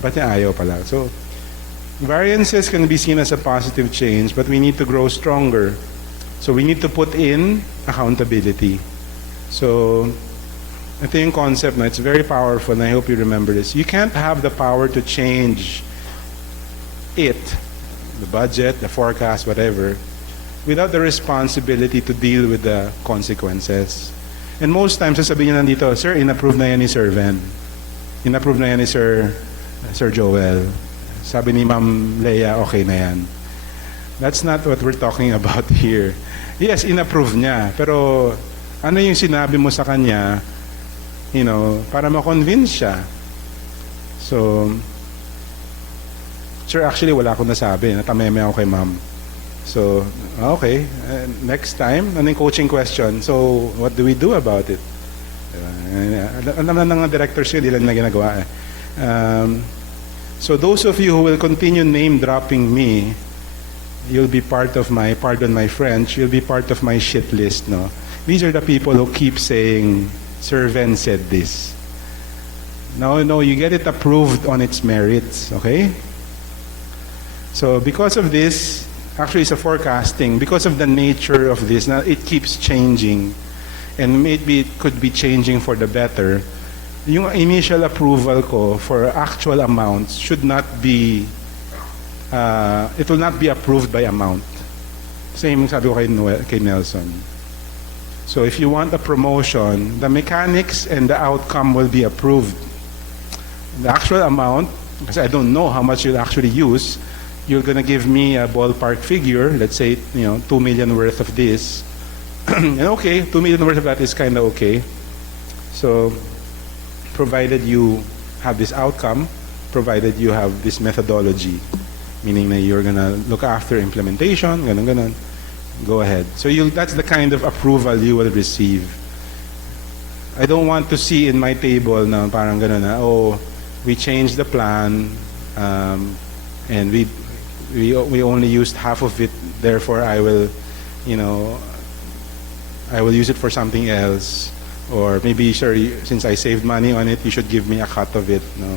Ba't niya ayaw pala? So, variances can be seen as a positive change, but we need to grow stronger. So, we need to put in accountability. So, ito yung concept na, it's very powerful, and I hope you remember this. You can't have the power to change the budget, the forecast, whatever, without the responsibility to deal with the consequences. And most times, sasabihin nyo nandito, sir, inapprove na yan ni Sir Ven. Inapprove na yan ni Sir Joel. Sabi ni Ma'am Leia, okay na yan. That's not what we're talking about here. Yes, inapprove niya. Pero ano yung sinabi mo sa kanya, para ma-convince siya. So, sir, actually, wala akong nasabi. Natameme ako kay ma'am. So, okay. Next time, ano yung coaching question? So, what do we do about it? Alam na ng directors yun, hindi lang na ginagawa. So, those of you who will continue name-dropping me, you'll be part of my, pardon my French, you'll be part of my shit list, no? These are the people who keep saying, Sir Ven said this. No, you get it approved on its merits, okay? So, because of this, actually it's a forecasting, because of the nature of this, now it keeps changing, and maybe it could be changing for the better. Yung initial approval ko for actual amounts should not be, it will not be approved by amount. Same sabi ko kay Nelson. So if you want a promotion, the mechanics and the outcome will be approved. The actual amount, because I don't know how much you'll actually use, you're gonna give me a ballpark figure, let's say, 2 million worth of this. And okay, 2 million worth of that is kind of okay. So, provided you have this outcome, provided you have this methodology, meaning that you're gonna look after implementation, ganun, go ahead. So that's the kind of approval you will receive. I don't want to see in my table na parang ganun na, we changed the plan, and we only used half of it, therefore I will use it for something else. Or maybe, sir, since I saved money on it, you should give me a cut of it. No?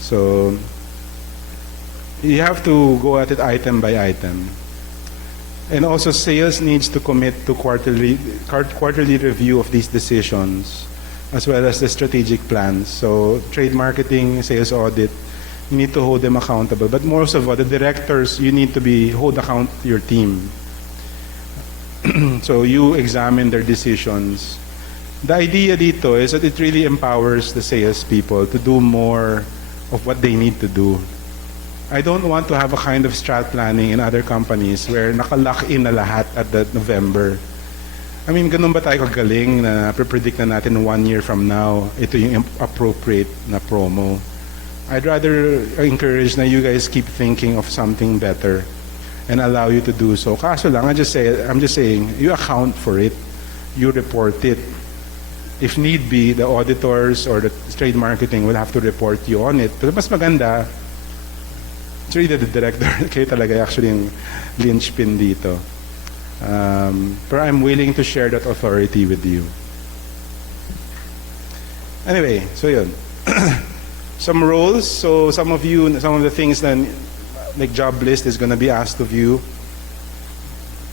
So, you have to go at it item by item. And also, sales needs to commit to quarterly review of these decisions as well as the strategic plans. So trade marketing, sales audit, you need to hold them accountable. But most of all, the directors, you need to hold account to your team. So you examine their decisions. The idea dito is that it really empowers the salespeople to do more of what they need to do. I don't want to have a kind of strat planning in other companies where nakalock in na lahat at the November. I mean, ganun ba tayo kagaling na predict na natin 1 year from now, ito yung appropriate na promo. I'd rather encourage na you guys keep thinking of something better and allow you to do so. Kaso lang, I'm just saying, you account for it, you report it. If need be, the auditors or the trade marketing will have to report you on it. Pero mas maganda, it's really the director, kayo talaga actually yung linchpin dito. But I'm willing to share that authority with you. Anyway, so yun. Some roles, so some of the things that like job list is going to be asked of you.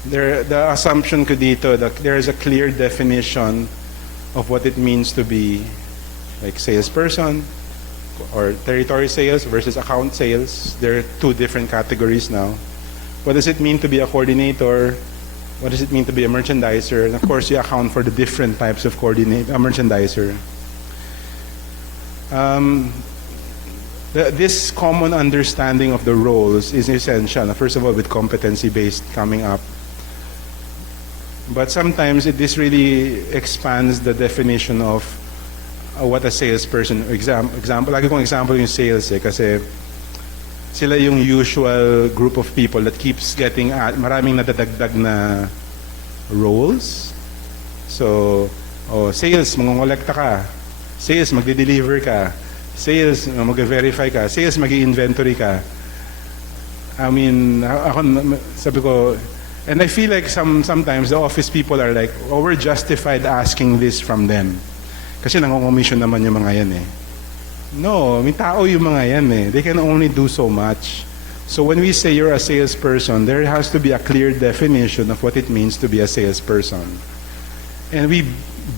The assumption ko dito that there is a clear definition of what it means to be like salesperson or territory sales versus account sales. There are two different categories now. What does it mean to be a coordinator? What does it mean to be a merchandiser? And of course, you account for the different types of merchandiser. This common understanding of the roles is essential. First of all, with competency-based coming up. But sometimes this really expands the definition of what a salesperson. Example, lagi kong example yung sales kasi sila yung usual group of people that keeps getting maraming nadadagdag na roles. So, sales, mangongolekta ka. Sales, magde-deliver ka. Sales, mag-verify ka. Sales, mag-inventory ka. I mean, ako, sabi ko, and I feel like sometimes the office people are like, we're justified asking this from them. Kasi nangongomission naman yung mga yan eh. No, may tao yung mga yan eh. They can only do so much. So when we say you're a salesperson, there has to be a clear definition of what it means to be a salesperson. And we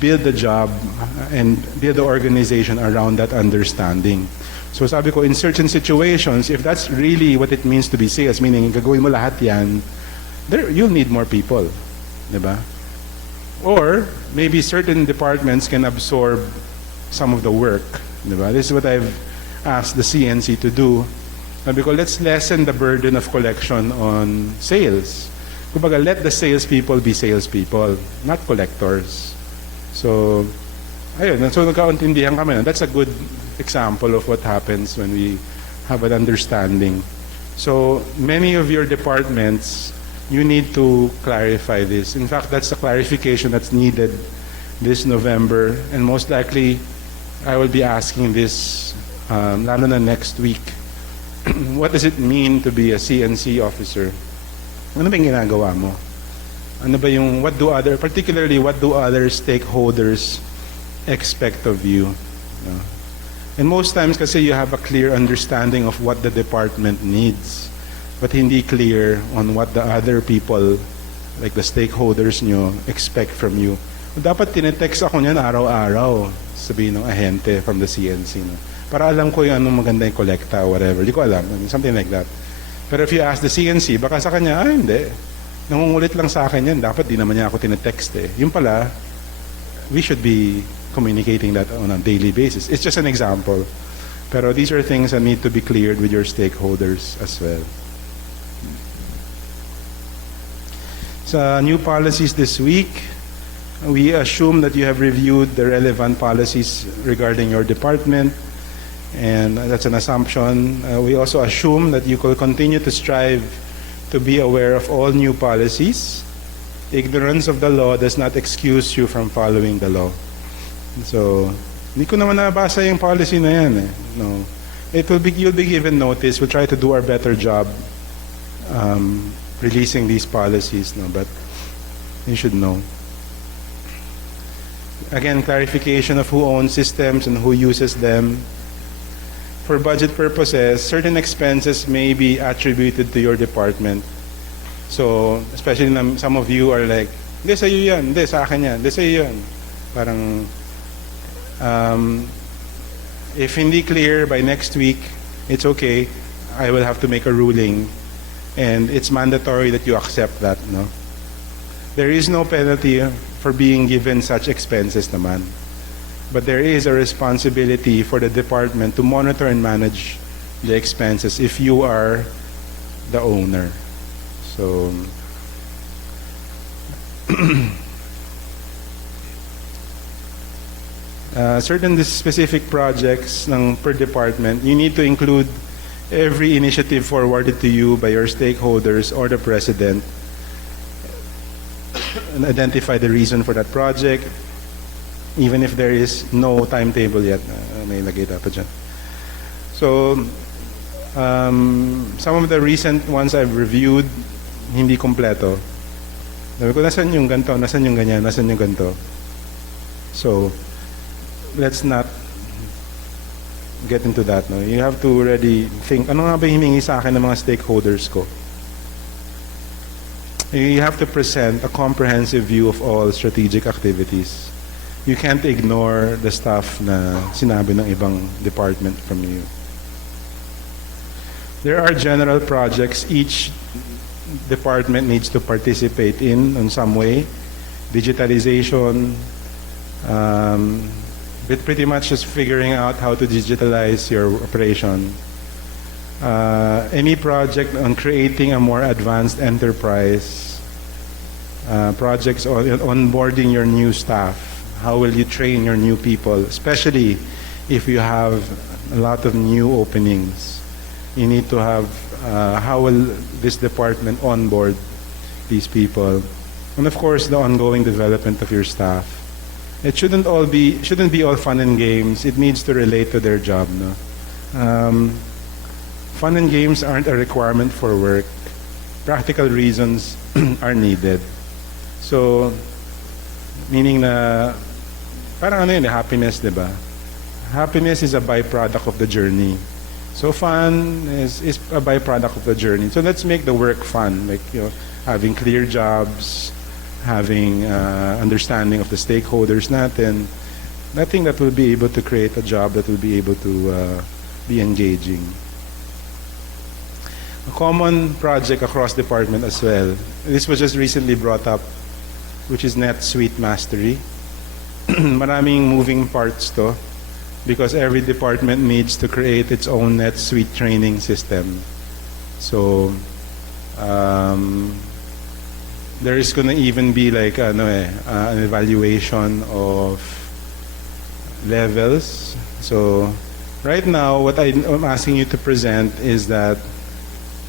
build the job and build the organization around that understanding. So sabi ko, in certain situations, if that's really what it means to be sales, meaning gagawin mo lahat yan, you'll need more people. Diba? Or maybe certain departments can absorb some of the work. Diba? This is what I've asked the CNC to do. Sabi ko, let's lessen the burden of collection on sales. Kumbaga, let the salespeople be salespeople, not collectors. So, ayun, so nagkauntindihan kami. That's a good example of what happens when we have an understanding. So, many of your departments, you need to clarify this. In fact, that's the clarification that's needed this November, and most likely, I will be asking this lalo na next week. What does it mean to be a CNC officer? Ano ba yung ginagawa mo? Ano ba yung, particularly what do other stakeholders expect of you? And most times kasi you have a clear understanding of what the department needs, but hindi clear on what the other people, like the stakeholders nyo, expect from you. Dapat tinetext ako niyan araw-araw, sabihin ng ahente from the CNC. No? Para alam ko yung anong maganda yung kolekta, whatever. Di ko alam, something like that. Pero if you ask the CNC, baka sa kanya, hindi. Nangungulit lang sa akin yan. Dapat di naman niya ako tinetext eh. Yung pala, we should be communicating that on a daily basis. It's just an example. Pero these are things that need to be cleared with your stakeholders as well. Sa new policies this week, we assume that you have reviewed the relevant policies regarding your department, and that's an assumption. We also assume that you will continue to strive to be aware of all new policies. Ignorance of the law does not excuse you from following the law. So, hindi ko naman nabasa yung policy na yan eh. No. You'll be given notice. We'll try to do our better job releasing these policies, no, but you should know. Again, clarification of who owns systems and who uses them. For budget purposes, certain expenses may be attributed to your department. So, especially some of you are like, hindi sa'yo yan, hindi sa akin yan, hindi sa'yo yan. Parang, If hindi clear by next week, it's okay. I will have to make a ruling, and it's mandatory that you accept that, no? There is no penalty for being given such expenses naman. But there is a responsibility for the department to monitor and manage the expenses if you are the owner. So, certain specific projects ng per department, you need to include every initiative forwarded to you by your stakeholders or the president and identify the reason for that project, even if there is no timetable yet. May lagay dapat dyan. So, some of the recent ones I've reviewed, hindi kompleto. Sabi ko, nasan yung ganito, nasan yung ganyan, nasan yung ganito. So, let's not get into that. No? You have to already think, ano nga ba himingi sa akin ng mga stakeholders ko? You have to present a comprehensive view of all strategic activities. You can't ignore the stuff na sinabi ng ibang department from you. There are general projects each department needs to participate in some way. Digitalization, but pretty much just figuring out how to digitalize your operation. Any project on creating a more advanced enterprise, projects on onboarding your new staff. How will you train your new people, especially if you have a lot of new openings? You need to have, how will this department onboard these people? And of course, the ongoing development of your staff. It shouldn't be all fun and games. It needs to relate to their job. No? Fun and games aren't a requirement for work. Practical reasons are needed. So, meaning na, parang ano yun, happiness, di ba? Happiness is a byproduct of the journey. So fun is a byproduct of the journey. So let's make the work fun, like, you know, having clear jobs, having understanding of the stakeholders natin. I think that will be able to create a job that will be able to be engaging. A common project across department as well. This was just recently brought up, which is NetSuite Mastery. Maraming moving parts to, because every department needs to create its own NetSuite training system. So, there is going to even be like an evaluation of levels. So, right now, what I'm asking you to present is that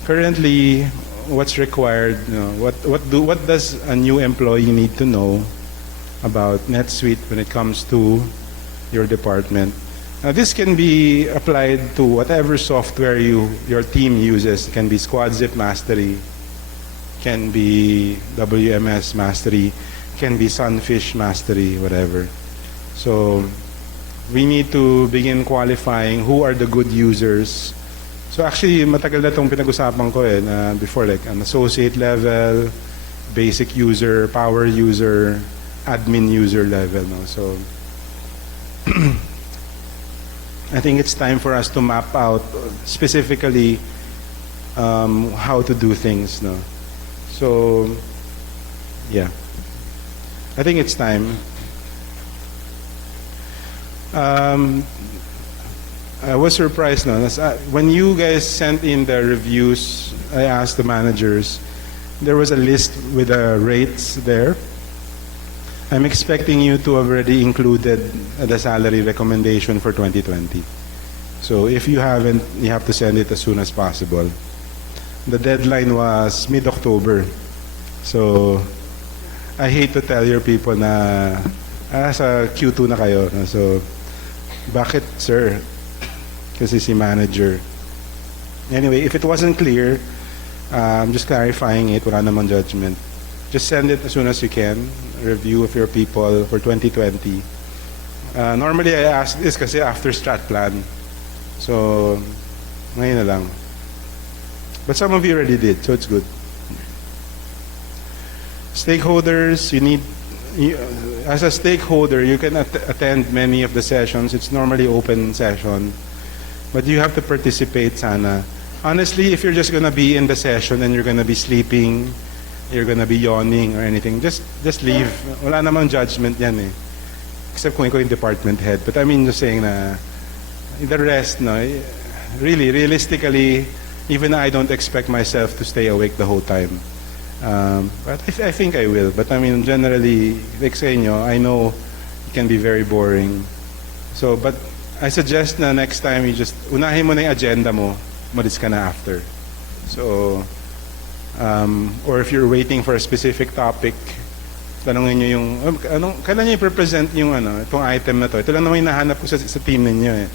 currently, what's required? You know, what does a new employee need to know about NetSuite when it comes to your department? Now, this can be applied to whatever software your team uses. It can be SquadZip Mastery, can be WMS Mastery, can be Sunfish Mastery, whatever. So we need to begin qualifying who are the good users. So actually, matagal na itong pinag-usapan ko na before, like an associate level, basic user, power user, admin user level. No? So I think it's time for us to map out specifically how to do things. No? So, yeah. I think it's time. I was surprised. No? When you guys sent in the reviews, I asked the managers, there was a list with the rates there. I'm expecting you to have already included the salary recommendation for 2020. So if you haven't, you have to send it as soon as possible. The deadline was mid-October. So I hate to tell your people na sa Q2 na kayo. So bakit, sir? Kasi si manager. Anyway, if it wasn't clear, I'm just clarifying it. Wala namang judgment. Just send it as soon as you can. Review of your people for 2020. Normally, I ask this kasi after Stratplan. So, ngayon na lang. But some of you already did, so it's good. Stakeholders, as a stakeholder, you can attend many of the sessions. It's normally open session. But you have to participate sana. Honestly, if you're just gonna be in the session and you're gonna be sleeping, you're gonna be yawning or anything, just leave. Wala namang judgment yan eh. Except kung ikaw yung department head. But I mean, just saying na, the rest, no, really, realistically, even I don't expect myself to stay awake the whole time. But I think I will. But I mean, generally, like sa inyo, I know it can be very boring. So, but I suggest na next time you just, unahin mo na yung agenda mo, malis ka na after. So, or if you're waiting for a specific topic, tanongin nyo yung, kailan nyo i-present yung itong item na to? Ito lang naman yung nahanap ko sa team ninyo eh.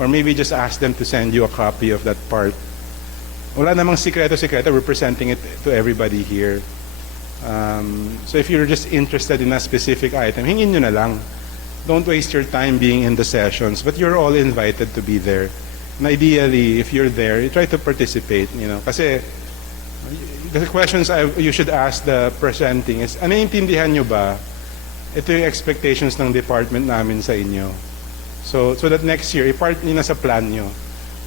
Or maybe just ask them to send you a copy of that part. Wala namang sikreto, we're presenting it to everybody here. So if you're just interested in a specific item, hingin nyo na lang. Don't waste your time being in the sessions, but you're all invited to be there. And ideally, if you're there, you try to participate, kasi the questions you should ask the presenting is, naiintindihan nyo ba? Ito yung expectations ng department namin sa inyo. So that next year, i-part nyo na sa plan nyo.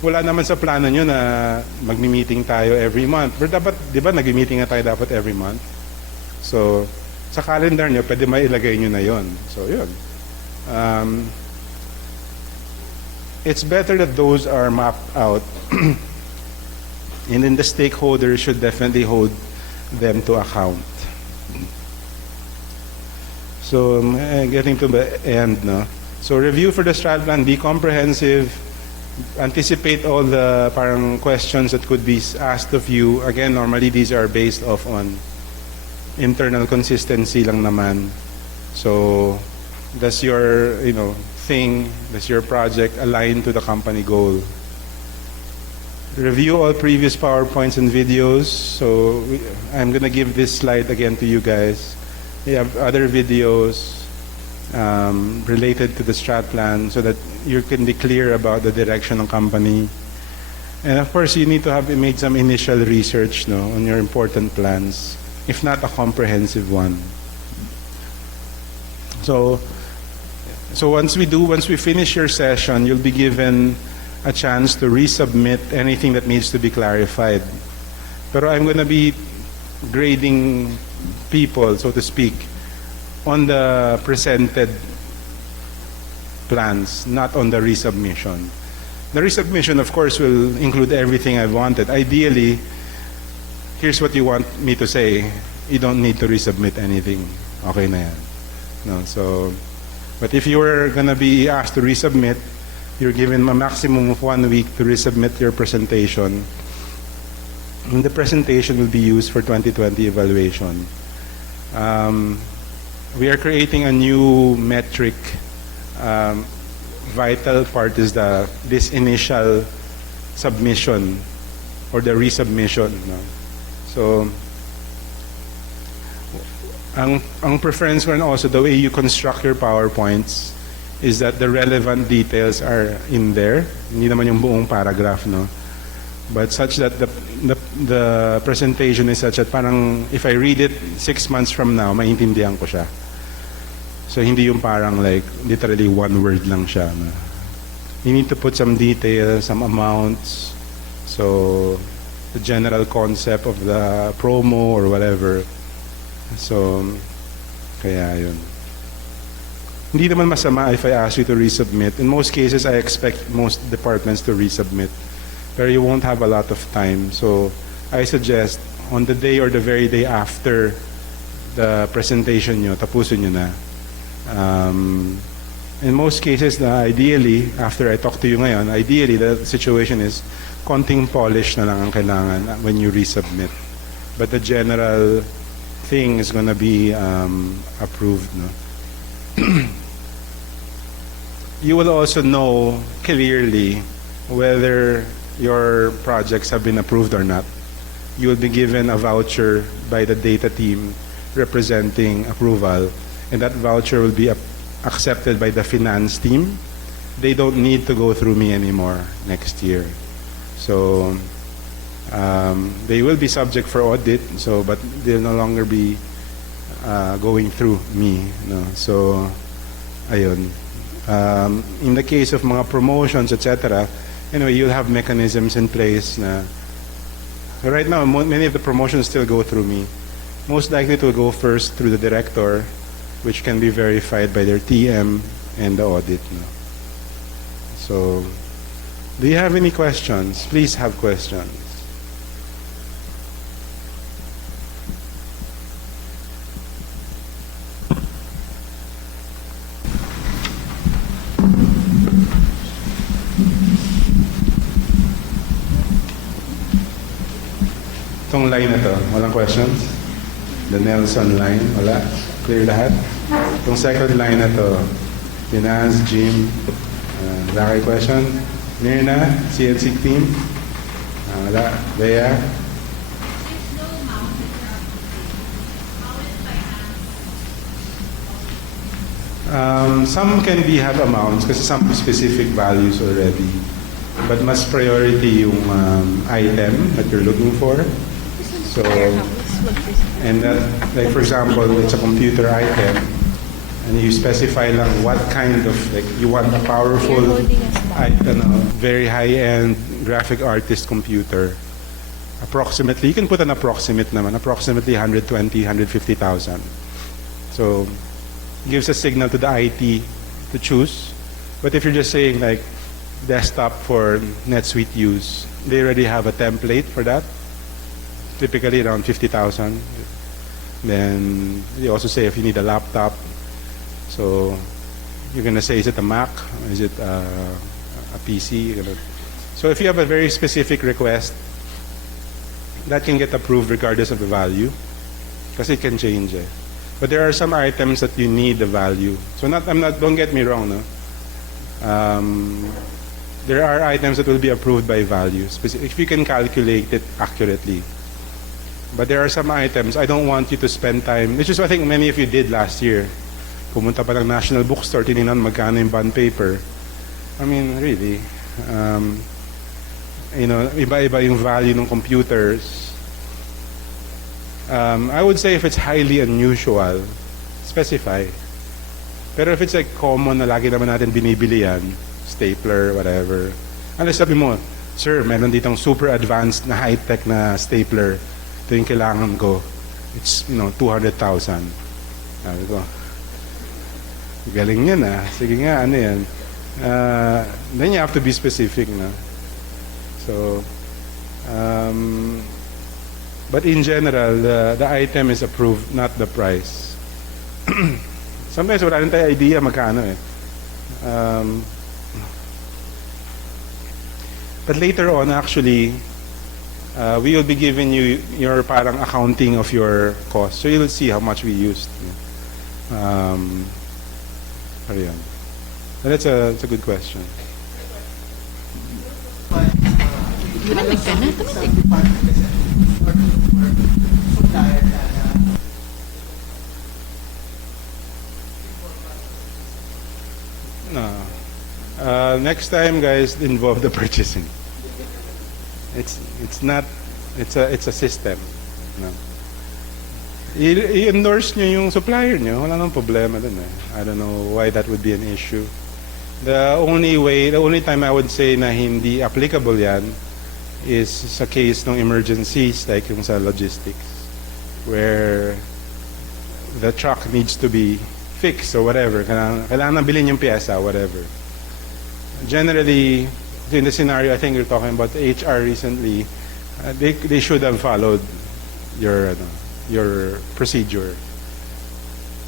Wala naman sa plano nyo na magmi-meeting tayo every month. Pero dapat, di ba, nag-meeting na tayo dapat every month? So, sa calendar nyo, pwede mailagay nyo na yon. So, yun. It's better that those are mapped out. And then the stakeholders should definitely hold them to account. So, getting to the end, no? So, review for the Stratplan, be comprehensive, anticipate all the parang questions that could be asked of you. Again, normally these are based off on internal consistency lang naman. So, does your, thing, does your project align to the company goal? Review all previous PowerPoints and videos. So, I'm gonna give this slide again to you guys. We have other videos related to the Stratplan so that you can be clear about the direction of the company. And of course, you need to have made some initial research on your important plans, if not a comprehensive one. So once we finish your session, you'll be given a chance to resubmit anything that needs to be clarified. Pero I'm going to be grading people, so to speak, on the presented plans, not on the resubmission. The resubmission, of course, will include everything I wanted. Ideally, here's what you want me to say. You don't need to resubmit anything. Okay na yan. No, so, but if you were going to be asked to resubmit, you're given a maximum of 1 week to resubmit your presentation. And the presentation will be used for 2020 evaluation. We are creating a new metric. Vital part is this initial submission or the resubmission. No? So, ang preference ko rin also, the way you construct your PowerPoints is that the relevant details are in there. Hindi naman yung buong paragraph, no? But such that the presentation is such that parang if I read it 6 months from now, maintindihan ko siya. So hindi yung parang like literally one word lang siya. No? You need to put some details, some amounts, so the general concept of the promo or whatever. So, kaya yun. Hindi naman masama if I ask you to resubmit. In most cases, I expect most departments to resubmit. Pero you won't have a lot of time. So, I suggest on the day or the very day after the presentation nyo, tapusin nyo na. In most cases, ideally, after I talk to you ngayon, ideally, the situation is konting polish na lang ang kailangan when you resubmit. But the general thing is going to be approved. No? You will also know clearly whether your projects have been approved or not. You will be given a voucher by the data team representing approval, and that voucher will be accepted by the finance team. They don't need to go through me anymore next year. So they will be subject for audit, but they'll no longer be going through me. No? So, ayun. In the case of mga promotions, etc., anyway, you'll have mechanisms in place na right now, many of the promotions still go through me. Most likely it will go first through the director, which can be verified by their TM and the audit. No? So, do you have any questions? Please have questions. Itong line na to, walang questions? The Nelson line, wala? Clear lahat? Itong second line na to, Finance, Jim, wala kayo question? Mirna, CNC team? Wala? Bea? Some can have amounts kasi some specific values already. But mas priority yung item that you're looking for. So, and that, like for example, it's a computer item, and you specify lang what kind of, like you want a powerful, very high-end graphic artist computer. Approximately, you can put an approximate naman, approximately 120, 150,000. So, gives a signal to the IT to choose. But if you're just saying like desktop for NetSuite use, they already have a template for that. Typically around 50,000. Then you also say if you need a laptop. So you're gonna say, is it a Mac? Is it a PC? So if you have a very specific request, that can get approved regardless of the value, because it can change. But there are some items that you need the value. So don't get me wrong, no. There are items that will be approved by value, if you can calculate it accurately. But there are some items I don't want you to spend time, which is what I think many of you did last year. Pumunta pa ng National Bookstore, tinignan magkano yung bond paper. I mean, really, iba-iba yung value ng computers. I would say if it's highly unusual, specify. Pero if it's like common na lagi naman natin binibili yan, stapler, whatever. Unless sabi mo, sir, meron ditong super advanced na high-tech na stapler. Ito yung kailangan ko. It's, 200,000. Sabi ko, galing yan ah. Sige nga, ano yan. Then you have to be specific na. So, but in general, the item is approved, not the price. Sometimes wala rin tayo idea magkano eh. But later on, actually, we will be giving you your parang accounting of your cost. So you'll see how much we used. That's a good question. No. Next time, guys, involve the purchasing. It's not. It's a system. No. I-endorse nyo yung supplier nyo. Wala nang problema dun eh. I don't know why that would be an issue. The only time I would say na hindi applicable yan is sa case ng emergencies like yung sa logistics where the truck needs to be fixed or whatever. Kailangan bilhin yung pyesa, whatever. Generally, in the scenario, I think you're talking about HR recently, they should have followed your procedure.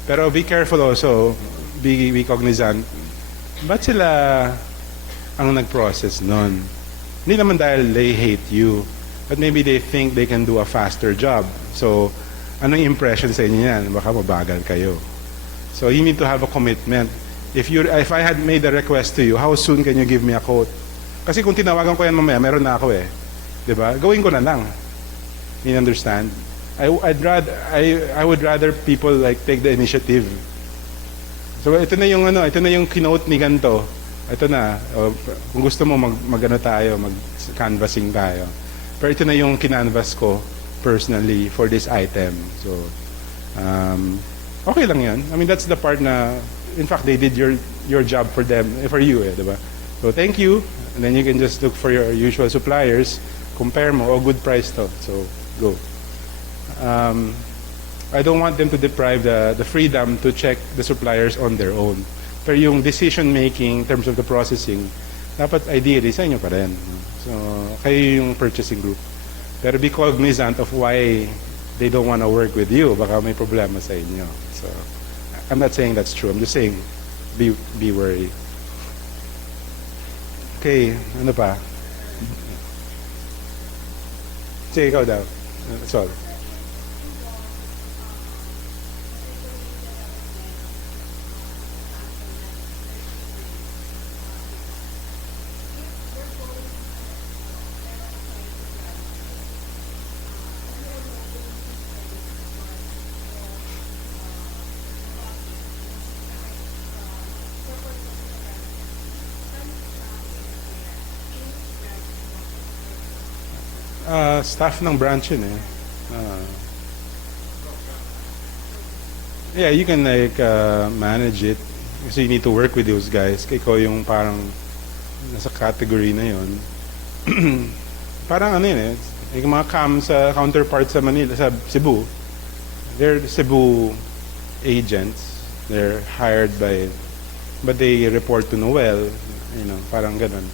Pero be careful also, be cognizant. Ba't sila ang nag-process nun? Hindi naman dahil they hate you, but maybe they think they can do a faster job. So, anong impression sa inyo yan? Baka mabagal kayo. So, you need to have a commitment. If I had made a request to you, how soon can you give me a quote? Kasi kung tinawagan ko yan mamaya, meron na ako eh. Diba? Gawin ko na lang. You understand? I would rather people like take the initiative. So ito na yung keynote ni ganito. Ito na, kung gusto mo mag-canvassing tayo. Pero ito na yung kinanvas ko personally for this item. So Okay lang yan. I mean, that's the part na, in fact, they did your job for them, for you, diba? So thank you, and then you can just look for your usual suppliers, compare mo, oh, good price to, so go. I don't want them to deprive the freedom to check the suppliers on their own. Pero yung decision making in terms of the processing, dapat ideally sa inyo pa rin. So, kayo yung purchasing group. Pero be cognizant of why they don't want to work with you. Baka may problema sa inyo. So, I'm not saying that's true. I'm just saying, be worried. Okay, ano pa? Sige, ikaw daw. That's all. Staff ng branch yun eh. Yeah, you can like manage it. Kasi you need to work with those guys. Kaya ikaw yung parang nasa category na yun. Parang ano yun eh. Yung mga sa counterparts sa Manila, sa Cebu. They're Cebu agents. They're hired but they report to Noel. You know, parang ganun.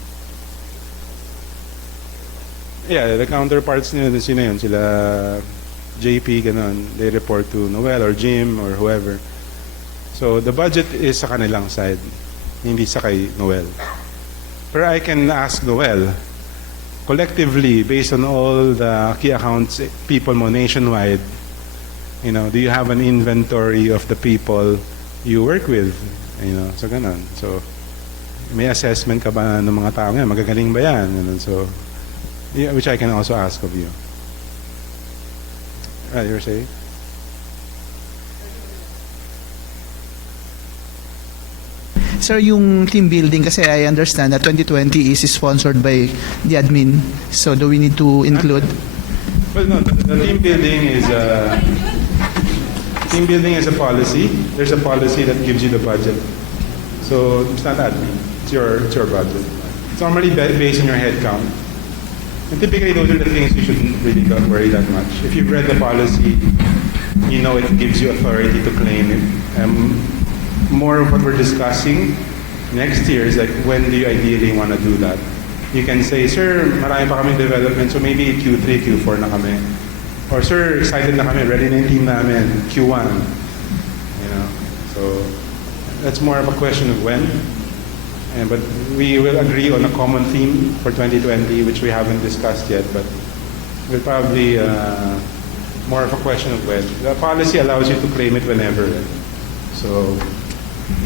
Yeah, the counterparts nila, sino yun? Sila JP, ganun. They report to Noel or Jim or whoever. So, the budget is sa kanilang side, hindi sa kay Noel. Pero I can ask Noel, collectively, based on all the key accounts people mo nationwide, you know, do you have an inventory of the people you work with? You know, so ganun. So, may assessment ka ba ng mga tao ngayon? Magagaling ba yan? Ganun. So, yeah, which I can also ask of you. You were saying? Sir, yung team building, kasi I understand that 2020 is sponsored by the admin. So do we need to include? Well, no, the team building is a policy. There's a policy that gives you the budget. So it's not admin. It's your budget. It's normally based on your head count. And typically, those are the things you shouldn't really worry that much. If you've read the policy, you know it gives you authority to claim it. More of what we're discussing next year is like, when do you ideally want to do that? You can say, sir, marami pa kaming development, so maybe Q3, Q4 na kami. Or, sir, excited na kami, ready na yung team namin, Q1. You know, so that's more of a question of when. But we will agree on a common theme for 2020, which we haven't discussed yet, but we'll probably more of a question of when. The policy allows you to claim it whenever. So,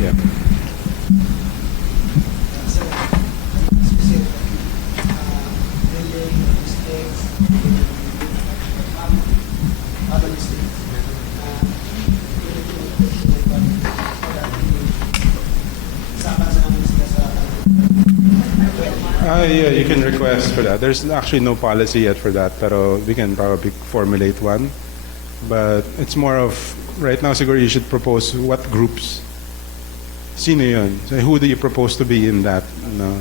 yeah. Yeah, you can request for that. There's actually no policy yet for that, pero we can probably formulate one. But it's more of, right now siguro you should propose what groups. Sino yun? So who do you propose to be in that? No.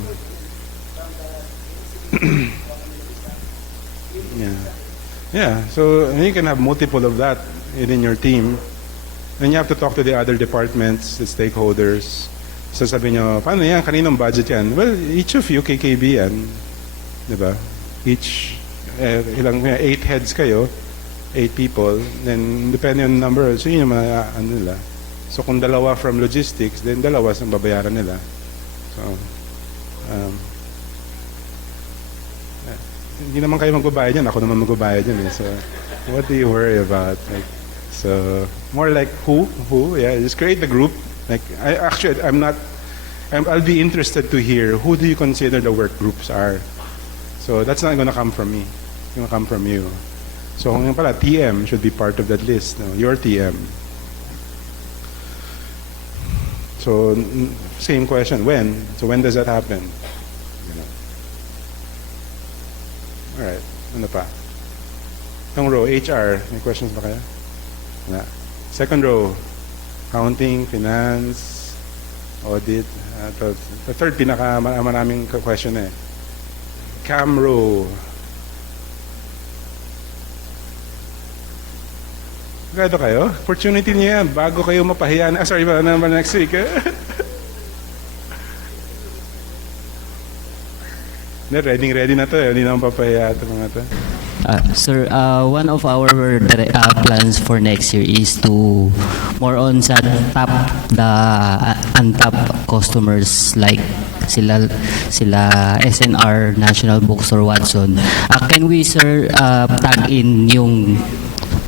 Yeah, so you can have multiple of that within your team. And you have to talk to the other departments, the stakeholders. So sabi nyo, paano yan? Kaninong budget yan? Well, each of you, KKB yan. Diba? Each, 8 heads kayo, 8 people, then depending on the number, so yun yung mga, nila. So kung dalawa from logistics, then dalawa ang babayaran nila. So, hindi naman kayo magbabayad yan, ako naman magbabayad yan. So, what do you worry about? Like, so, more like who, yeah, just create the group. Like, I'll be interested to hear who do you consider the work groups are. So that's not going to come from me. It's going to come from you. So kung pala, TM should be part of that list. No? Your TM. So same question, when? So when does that happen? You know. All right. Ano pa? Itong row, HR. May questions ba kaya? Wala. Second row, accounting, finance, audit. The third maraming question eh. Cam row. Gado kayo? Opportunity niyo yan bago kayo mapahiya na. Sorry ba naman next week? Ready na to. Hindi naman papahiya ito mga to. Sir, one of our plans for next year is to more on sa top the untapped customers like sila SNR, National Bookstore, Watson. Can we, sir, tag in yung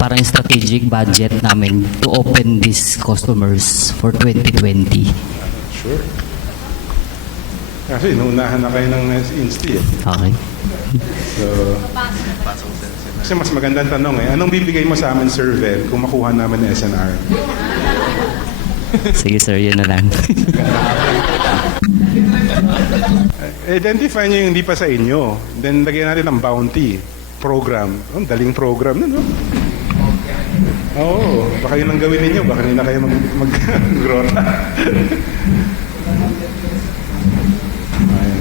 parang strategic budget namin to open these customers for 2020? Sure. Kasi inuunahan na kayo ng Insti eh. Okay. So, kasi mas magandang tanong eh. Anong bibigay mo sa amin, Sir Vel, kung makuha namin ng SNR? Sige, sir, yun na lang. Identify nyo yung hindi pa sa inyo. Then, lagyan natin ang bounty program. Oh, daling program na, no? Oo, baka yun ang gawin ninyo. Baka hindi na kayo mag-grota.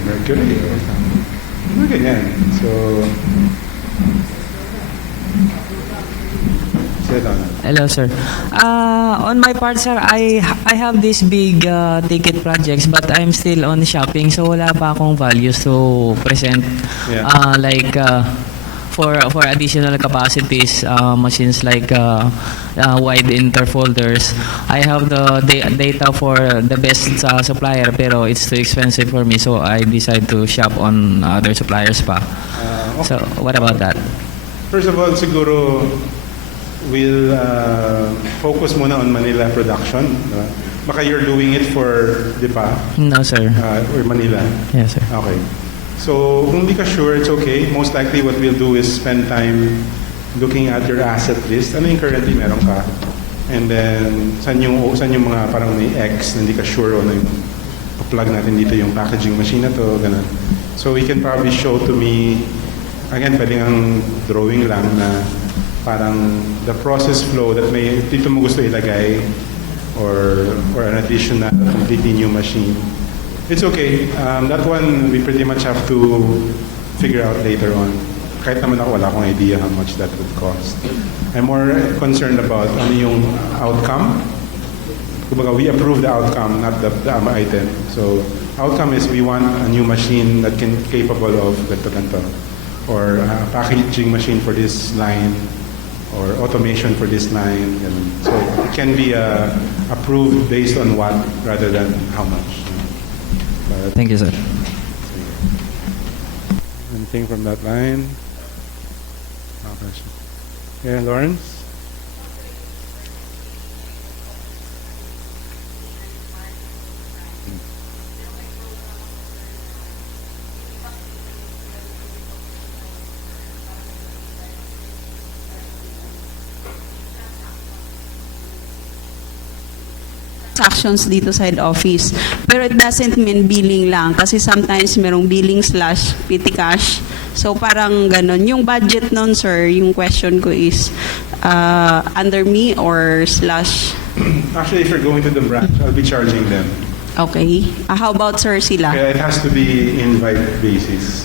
Mercury. Mga ganyan. So, Hello, sir. On my part, sir, I have these big ticket projects, but I'm still on shopping, so wala pa akong values to present. Yeah. For additional capacities, machines like wide interfolders. I have the data for the best supplier, pero it's too expensive for me, so I decide to shop on other suppliers pa. Okay. So, what about that? First of all, siguro we'll focus muna on Manila production. Baka you're doing it for, di ba? No, sir. Or Manila? Yes, sir. Okay. So, kung di ka sure, it's okay. Most likely what we'll do is spend time looking at your asset list. Ano yung currently meron ka? And then, saan yung mga parang may X na hindi ka sure o ano yung plug natin dito yung packaging machine na to, ganun. So, you can probably show to me, again, pwede ang drawing lang na parang the process flow that may dito mo gusto ilagay or an additional completely new machine. It's okay. That one we pretty much have to figure out later on. Kahit naman ako, wala akong idea how much that would cost. I'm more concerned about ano yung outcome. Kumbaga, we approve the outcome, not the item. So, outcome is we want a new machine that can capable of ganto, or a packaging machine for this line, or automation for this line. So, it can be approved based on what rather than how much. Thank you, sir. Anything from that line? Okay, Lawrence? Transactions dito sa head office. Pero it doesn't mean billing lang kasi sometimes merong billing / petty cash. So parang ganon. Yung budget nun, sir, yung question ko is under me or / Actually, if you're going to the branch, I'll be charging them. Okay. How about, sir, sila? Kaya it has to be invite basis.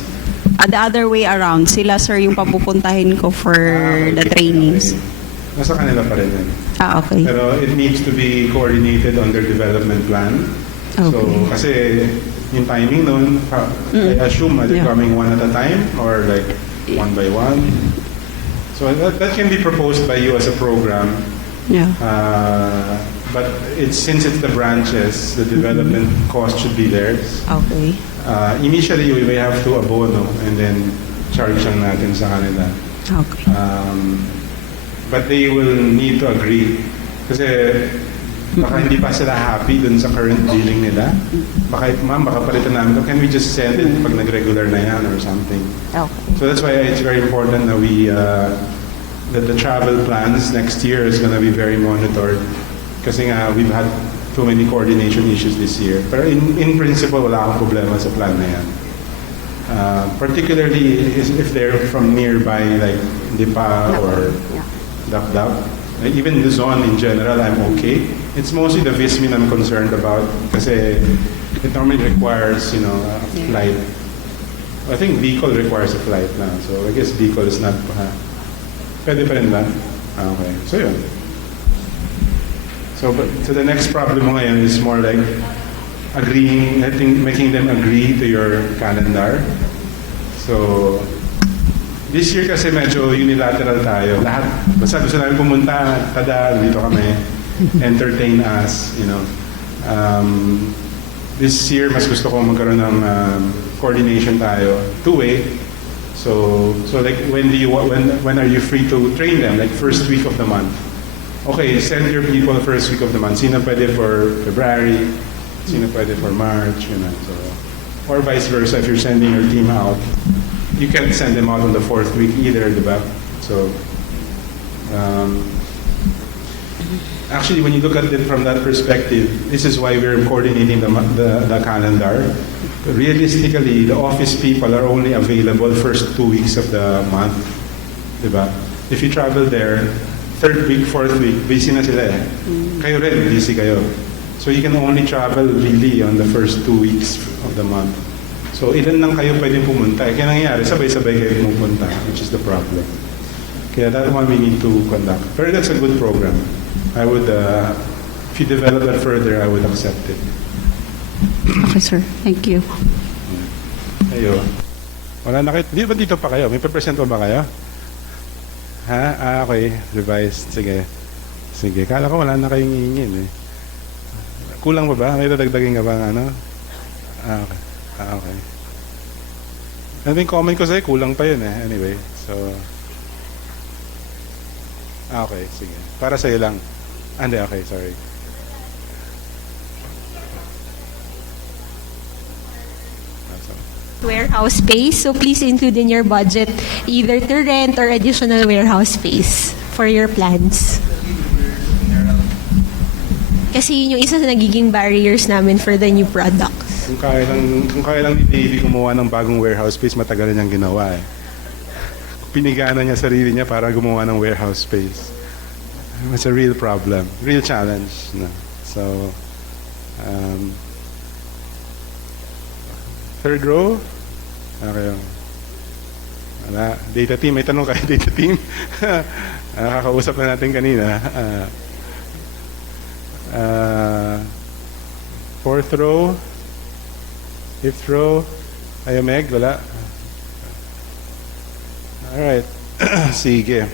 The other way around, sila, sir, yung papupuntahin ko for the trainings. Okay. Nasa kanila pa rin yan. Okay. Pero it needs to be coordinated on their development plan. Okay. So, kasi yung timing nun, I assume are they coming one at a time or like one by one? So that can be proposed by you as a program. Yeah. But since it's the branches, the development cost should be theirs. Okay. Initially, we may have to abono and then charge lang natin sa kanila. Okay. But they will need to agree. Kasi baka hindi pa sila happy dun sa current billing nila. Baka, ma'am, baka palitan namin. Can we just send it pag nag-regular na yan or something? Okay. So that's why it's very important that that the travel plans next year is going to be very monitored. Kasi nga, we've had too many coordination issues this year. Pero in principle, wala akong problema sa plan na yan. Particularly if they're from nearby, like Lipa or Dap-Dap, Like even Luzon in general, I'm okay. It's mostly the Vismin I'm concerned about kasi it normally requires, a flight. I think Bicol requires a flight now. So I guess Bicol is not, pwede pa rin ba? Okay. So yun. So the next problem mo ngayon is more like making them agree to your calendar. So, this year kasi medyo unilateral tayo. Lahat, basta gusto namin pumunta, tada, dito kami, entertain us, This year, mas gusto ko magkaroon ng coordination tayo, two-way. So like, when are you free to train them? Like, first week of the month. Okay, send your people first week of the month. Sino pwede for February? Sino pwede for March? So, or vice versa, if you're sending your team out, you can't send them out on the fourth week either, diba? So, actually, when you look at it from that perspective, this is why we're coordinating the calendar. Realistically, the office people are only available first 2 weeks of the month, diba? If you travel there, third week, fourth week, busy na sila eh. Kayo rin, busy kayo. So you can only travel really on the first 2 weeks of the month. So ilan lang kayo pwedeng pumunta. Kaya nangyayari, sabay-sabay kayo pumunta, which is the problem. Kaya that one we need to conduct. Pero that's a good program. I would, if you develop that further, I would accept it. Okay, sir. Thank you. Ayo. Wala na kayo. Di ba dito pa kayo? May pa-present pa ba kayo? Ha? Okay. Revised. Sige. Kala ko wala na kayong hihingin eh. Kulang pa ba? May dadagdagin ka ba ano? Okay. Okay. Ano yung comment ko sa'yo? Kulang pa yun eh. Anyway. So, okay. Sige. Para sa'yo lang. Hindi, okay. Sorry. Warehouse space, so please include in your budget either to rent or additional warehouse space for your plans. Kasi yun yung isa sa nagiging barriers namin for the new products. Kung kaya lang ni Davey gumawa ng bagong warehouse space, matagal niyang ginawa eh. Pinigana niya sarili niya para gumawa ng warehouse space. It's a real problem, real challenge. No? So, third row. Okay. Wala. Data team. May tanong kayo, data team? Kakausap na natin kanina. Fourth row. Fifth row. Ayaw, Meg? Wala. Alright. Sige.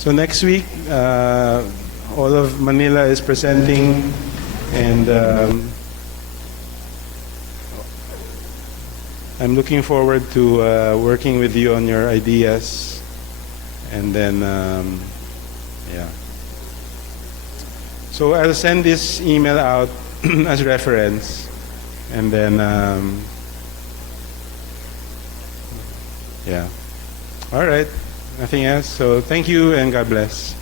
So next week, all of Manila is presenting, and I'm looking forward to working with you on your ideas, and then yeah. So I'll send this email out as reference, and then yeah. All right. Nothing else. So thank you and God bless.